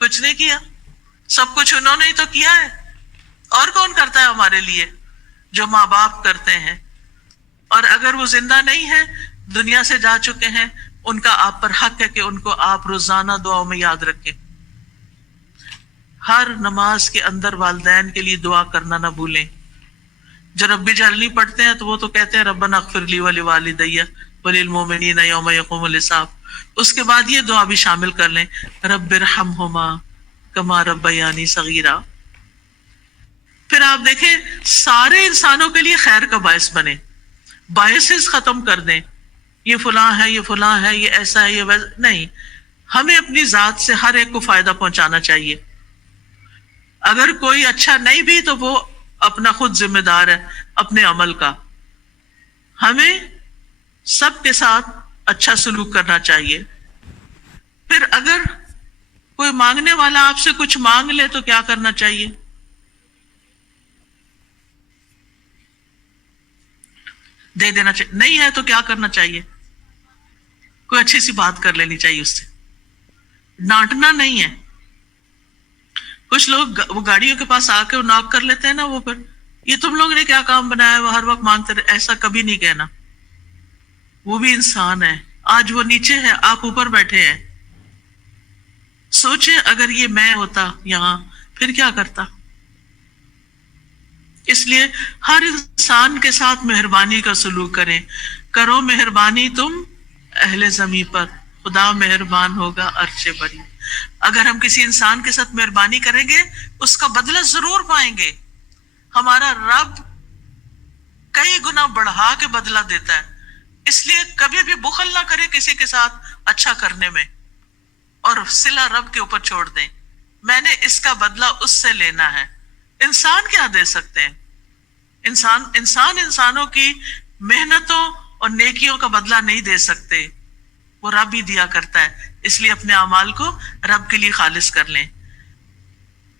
کچھ نہیں کیا. سب کچھ انہوں نے ہی تو کیا ہے. اور کون کرتا ہے ہمارے لیے؟ جو ماں باپ کرتے ہیں. اور اگر وہ زندہ نہیں ہے، دنیا سے جا چکے ہیں، ان کا آپ پر حق ہے کہ ان کو آپ روزانہ دعاؤں میں یاد رکھیں. ہر نماز کے اندر والدین کے لیے دعا کرنا نہ بھولیں. جو رب جلنی پڑھتے ہیں تو وہ تو کہتے ہیں ربنا اغفر لی ولوالدی وللمؤمنین یوم یقوم الحساب. اس کے بعد یہ دعا بھی شامل کر لیں، رب ارحمہما کما ربیانی صغیرا. پھر آپ دیکھیں سارے انسانوں کے لیے خیر کا باعث بنے. باعث ختم کر دیں، یہ فلاں ہے، یہ فلاں ہے، یہ ایسا ہے، یہ ویسا نہیں. ہمیں اپنی ذات سے ہر ایک کو فائدہ پہنچانا چاہیے. اگر کوئی اچھا نہیں بھی تو وہ اپنا خود ذمہ دار ہے اپنے عمل کا. ہمیں سب کے ساتھ اچھا سلوک کرنا چاہیے. پھر اگر کوئی مانگنے والا آپ سے کچھ مانگ لے تو کیا کرنا چاہیے؟ دے دینا چاہیے. نہیں ہے تو کیا کرنا چاہیے؟ کوئی اچھی سی بات کر لینی چاہیے اس سے. ڈانٹنا نہیں ہے. کچھ لوگ وہ گاڑیوں کے پاس آ کے ناک کر لیتے ہیں نا، وہ پھر یہ تم لوگ نے کیا کام بنایا، وہ ہر وقت مانگتے رہے. ایسا کبھی نہیں کہنا. وہ بھی انسان ہے. آج وہ نیچے ہے، آپ اوپر بیٹھے ہیں. سوچیں اگر یہ میں ہوتا یہاں پھر کیا کرتا. اس لیے ہر انسان کے ساتھ مہربانی کا سلوک کریں. کرو مہربانی تم اہل زمین پر، خدا مہربان ہوگا عرش بری. اگر ہم کسی انسان کے ساتھ مہربانی کریں گے اس کا بدلہ ضرور پائیں گے. ہمارا رب کئی گنا بڑھا کے بدلہ دیتا ہے. اس لیے کبھی بھی بخل نہ کرے کسی کے ساتھ اچھا کرنے میں، اور صلہ رب کے اوپر چھوڑ دیں. میں نے اس کا بدلہ اس سے لینا ہے. انسان کیا دے سکتے ہیں؟ انسانوں کی محنتوں اور نیکیوں کا بدلہ نہیں دے سکتے، وہ رب ہی دیا کرتا ہے. اس لیے اپنے اعمال کو رب کے لیے خالص کر لیں.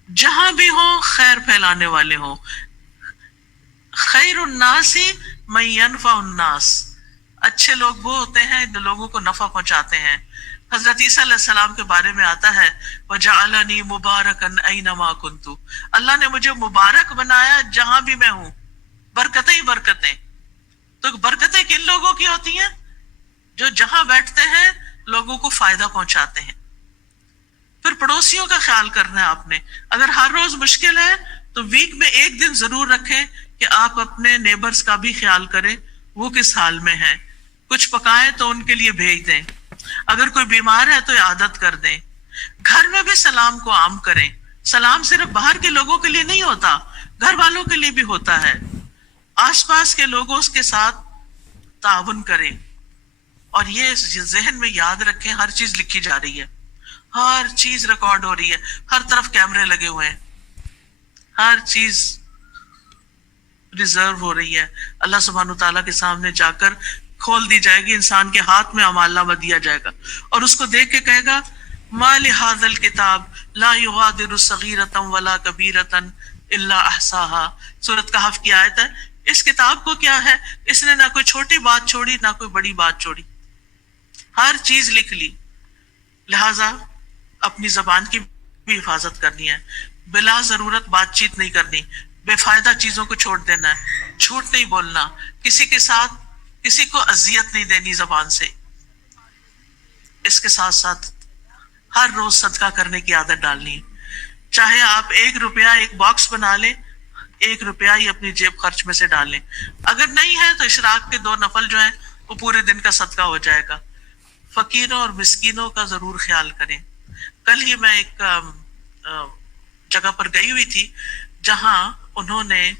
جہاں بھی ہوں خیر پھیلانے والے ہوں. خیر الناس من ينفع الناس، اچھے لوگ وہ ہوتے ہیں جو لوگوں کو نفع پہنچاتے ہیں. حضرت عیسیٰ علیہ السلام کے بارے میں آتا ہے وَجَعَلَنِي مُبَارَكًا أَيْنَمَا كُنْتُ، اللہ نے مجھے مبارک بنایا جہاں بھی میں ہوں. برکتیں ہی برکتیں. تو برکتیں کن لوگوں کی ہوتی ہیں؟ جو جہاں بیٹھتے ہیں لوگوں کو فائدہ پہنچاتے ہیں. پھر پڑوسیوں کا خیال کرنا ہے آپ نے. اگر ہر روز مشکل ہے تو ویک میں ایک دن ضرور رکھیں کہ آپ اپنے نیبرز کا بھی خیال کریں، وہ کس حال میں ہیں. کچھ پکائیں تو ان کے لیے بھیج دیں. اگر کوئی بیمار ہے تو عیادت کر دیں. گھر میں بھی سلام کو عام کریں. سلام صرف باہر کے لوگوں کے لیے نہیں ہوتا، گھر والوں کے لیے بھی ہوتا ہے. آس پاس کے لوگوں کے ساتھ تعاون کریں. اور یہ ذہن میں یاد رکھیں، ہر چیز لکھی جا رہی ہے، ہر چیز ریکارڈ ہو رہی ہے، ہر طرف کیمرے لگے ہوئے ہیں، ہر چیز ریزرو ہو رہی ہے. اللہ سبحانہ تعالیٰ کے سامنے جا کر کھول دی جائے گی. انسان کے ہاتھ میں اعمال نامہ دیا جائے گا اور اس کو دیکھ کے کہے گا ما لہذا الکتاب لا یغادر صغیرۃ ولا کبیرۃ الا احصاها. سورۃ کہف کی آیت ہے. اس کتاب کو کیا ہے، اس نے نہ کوئی چھوٹی بات چھوڑی نہ کوئی بڑی بات چھوڑی، ہر چیز لکھ لی. لہذا اپنی زبان کی بھی حفاظت کرنی ہے. بلا ضرورت بات چیت نہیں کرنی، بے فائدہ چیزوں کو چھوڑ دینا ہے، جھوٹ نہیں بولنا، کسی کے ساتھ کسی کو اذیت نہیں دینی زبان سے. اس کے ساتھ ساتھ ہر روز صدقہ کرنے کی عادت ڈالنی ہے. چاہے آپ 1 روپیہ ایک باکس بنا لیں، 1 روپیہ ہی اپنی جیب خرچ میں سے ڈالیں. اگر نہیں ہے تو اشراق کے 2 نفل جو ہیں وہ پورے دن کا صدقہ ہو جائے گا. فقیروں اور مسکینوں کا ضرور خیال کریں. کل ہی میں ایک جگہ پر گئی ہوئی تھی جہاں انہوں نے،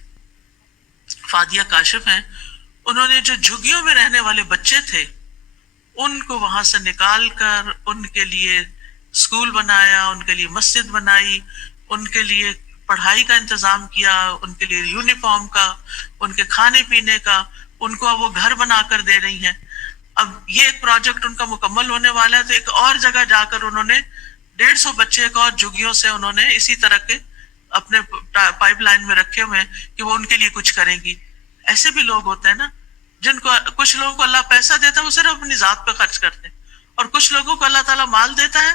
فادیہ کاشف ہیں، انہوں نے جو جھگیوں میں رہنے والے بچے تھے ان کو وہاں سے نکال کر ان کے لیے اسکول بنایا، ان کے لیے مسجد بنائی، ان کے لیے پڑھائی کا انتظام کیا، ان کے لیے یونیفارم کا، ان کے کھانے پینے کا، ان کو اب وہ گھر بنا کر دے رہی ہیں. اب یہ ایک پروجیکٹ ان کا مکمل ہونے والا ہے تو ایک اور جگہ جا کر انہوں نے 150 بچے ایک اور جھگیوں سے انہوں نے اسی طرح کے اپنے پائپ لائن میں رکھے ہوئے ہیں کہ وہ ان کے لیے کچھ کریں گی. ایسے بھی لوگ ہوتے ہیں نا جن کو، کچھ لوگوں کو اللہ پیسہ دیتا ہے وہ صرف اپنی ذات پہ خرچ کرتے ہیں، اور کچھ لوگوں کو اللہ تعالیٰ مال دیتا ہے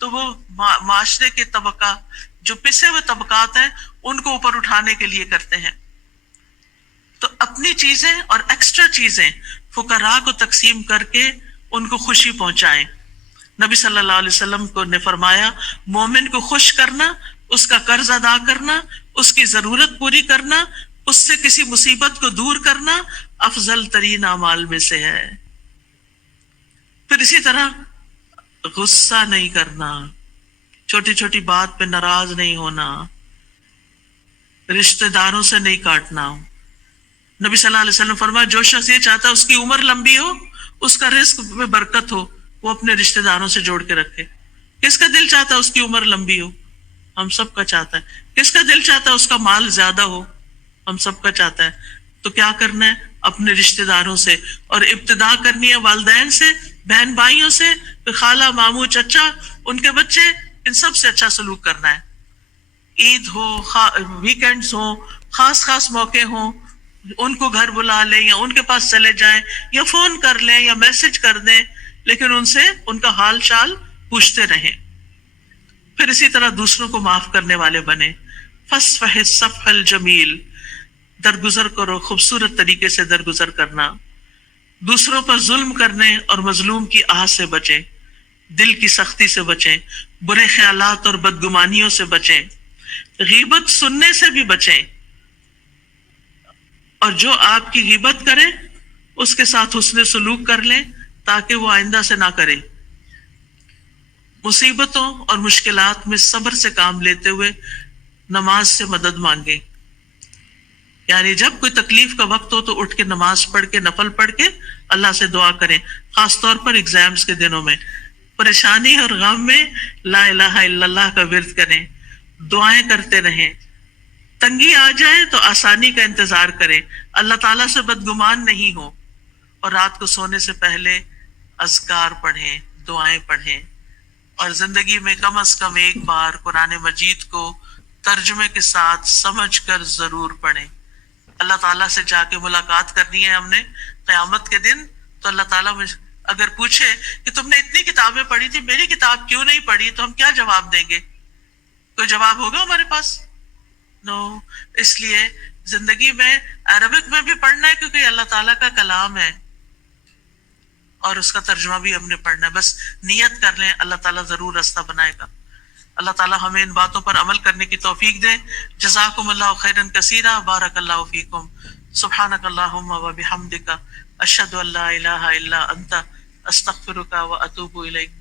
تو وہ معاشرے کے طبقہ، جو پسے ہوئے طبقات ہیں ان کو اوپر اٹھانے کے لیے کرتے ہیں. تو اپنی چیزیں اور ایکسٹرا چیزیں فقراء کو تقسیم کر کے ان کو خوشی پہنچائیں. نبی صلی اللہ علیہ وسلم کو نے فرمایا مومن کو خوش کرنا، اس کا قرض ادا کرنا، اس کی ضرورت پوری کرنا، اس سے کسی مصیبت کو دور کرنا افضل ترین اعمال میں سے ہے. پھر اسی طرح غصہ نہیں کرنا، چھوٹی چھوٹی بات پہ ناراض نہیں ہونا، رشتہ داروں سے نہیں کاٹنا. نبی صلی اللہ علیہ وسلم فرمایا جو شخص یہ چاہتا ہے اس کی عمر لمبی ہو، اس کا رزق میں برکت ہو، وہ اپنے رشتہ داروں سے جوڑ کے رکھے. کس کا دل چاہتا ہے اس کی عمر لمبی ہو؟ ہم سب کا چاہتا ہے. کس کا دل چاہتا ہے اس کا مال زیادہ ہو؟ ہم سب کا چاہتا ہے. تو کیا کرنا ہے؟ اپنے رشتہ داروں سے، اور ابتدا کرنی ہے والدین سے، بہن بھائیوں سے، پھر خالہ، ماموں، چچا، ان کے بچے، ان سب سے اچھا سلوک کرنا ہے. عید ہو، ویکینڈز ہوں، خاص موقع ہوں، ان کو گھر بلا لیں یا ان کے پاس چلے جائیں یا فون کر لیں یا میسج کر دیں، لیکن ان سے ان کا حال چال پوچھتے رہیں. پھر اسی طرح دوسروں کو معاف کرنے والے بنے. فاصفح الصفح الجمیل، درگزر کرو، خوبصورت طریقے سے درگزر کرنا. دوسروں پر ظلم کرنے اور مظلوم کی آہ سے بچیں، دل کی سختی سے بچیں، برے خیالات اور بدگمانیوں سے بچیں، غیبت سننے سے بھی بچیں، اور جو آپ کی غیبت کرے اس کے ساتھ حسن سلوک کر لیں تاکہ وہ آئندہ سے نہ کرے. مصیبتوں اور مشکلات میں صبر سے کام لیتے ہوئے نماز سے مدد مانگیں. یعنی جب کوئی تکلیف کا وقت ہو تو اٹھ کے نماز پڑھ کے نفل پڑھ کے اللہ سے دعا کریں، خاص طور پر ایگزامز کے دنوں میں، پریشانی اور غم میں لا الہ الا اللہ کا ورد کریں، دعائیں کرتے رہیں، تنگی آ جائے تو آسانی کا انتظار کریں، اللہ تعالیٰ سے بدگمان نہیں ہو، اور رات کو سونے سے پہلے اذکار پڑھیں، دعائیں پڑھیں، اور زندگی میں کم از کم ایک بار قرآن مجید کو ترجمے کے ساتھ سمجھ کر ضرور پڑھیں۔ اللہ تعالیٰ سے جا کے ملاقات کرنی ہے ہم نے قیامت کے دن، تو اللہ تعالیٰ اگر پوچھے کہ تم نے اتنی کتابیں پڑھی تھی، میری کتاب کیوں نہیں پڑھی، تو ہم کیا جواب دیں گے؟ کوئی جواب ہوگا ہمارے پاس؟ نو۔ اس لیے زندگی میں عربک میں بھی پڑھنا ہے کیونکہ اللہ تعالیٰ کا کلام ہے، اور اس کا ترجمہ بھی ہم نے پڑھنا ہے۔ بس نیت کر لیں، اللہ تعالیٰ ضرور راستہ بنائے گا۔ اللہ تعالیٰ ہمیں ان باتوں پر عمل کرنے کی توفیق دے۔ جزاکم اللہ خیرا کثیرا، بارک اللہ فیکم، سبحانک اللہم و بحمدک، اشہد ان لا الہ الا انت، استغفرک و اتوب الیک۔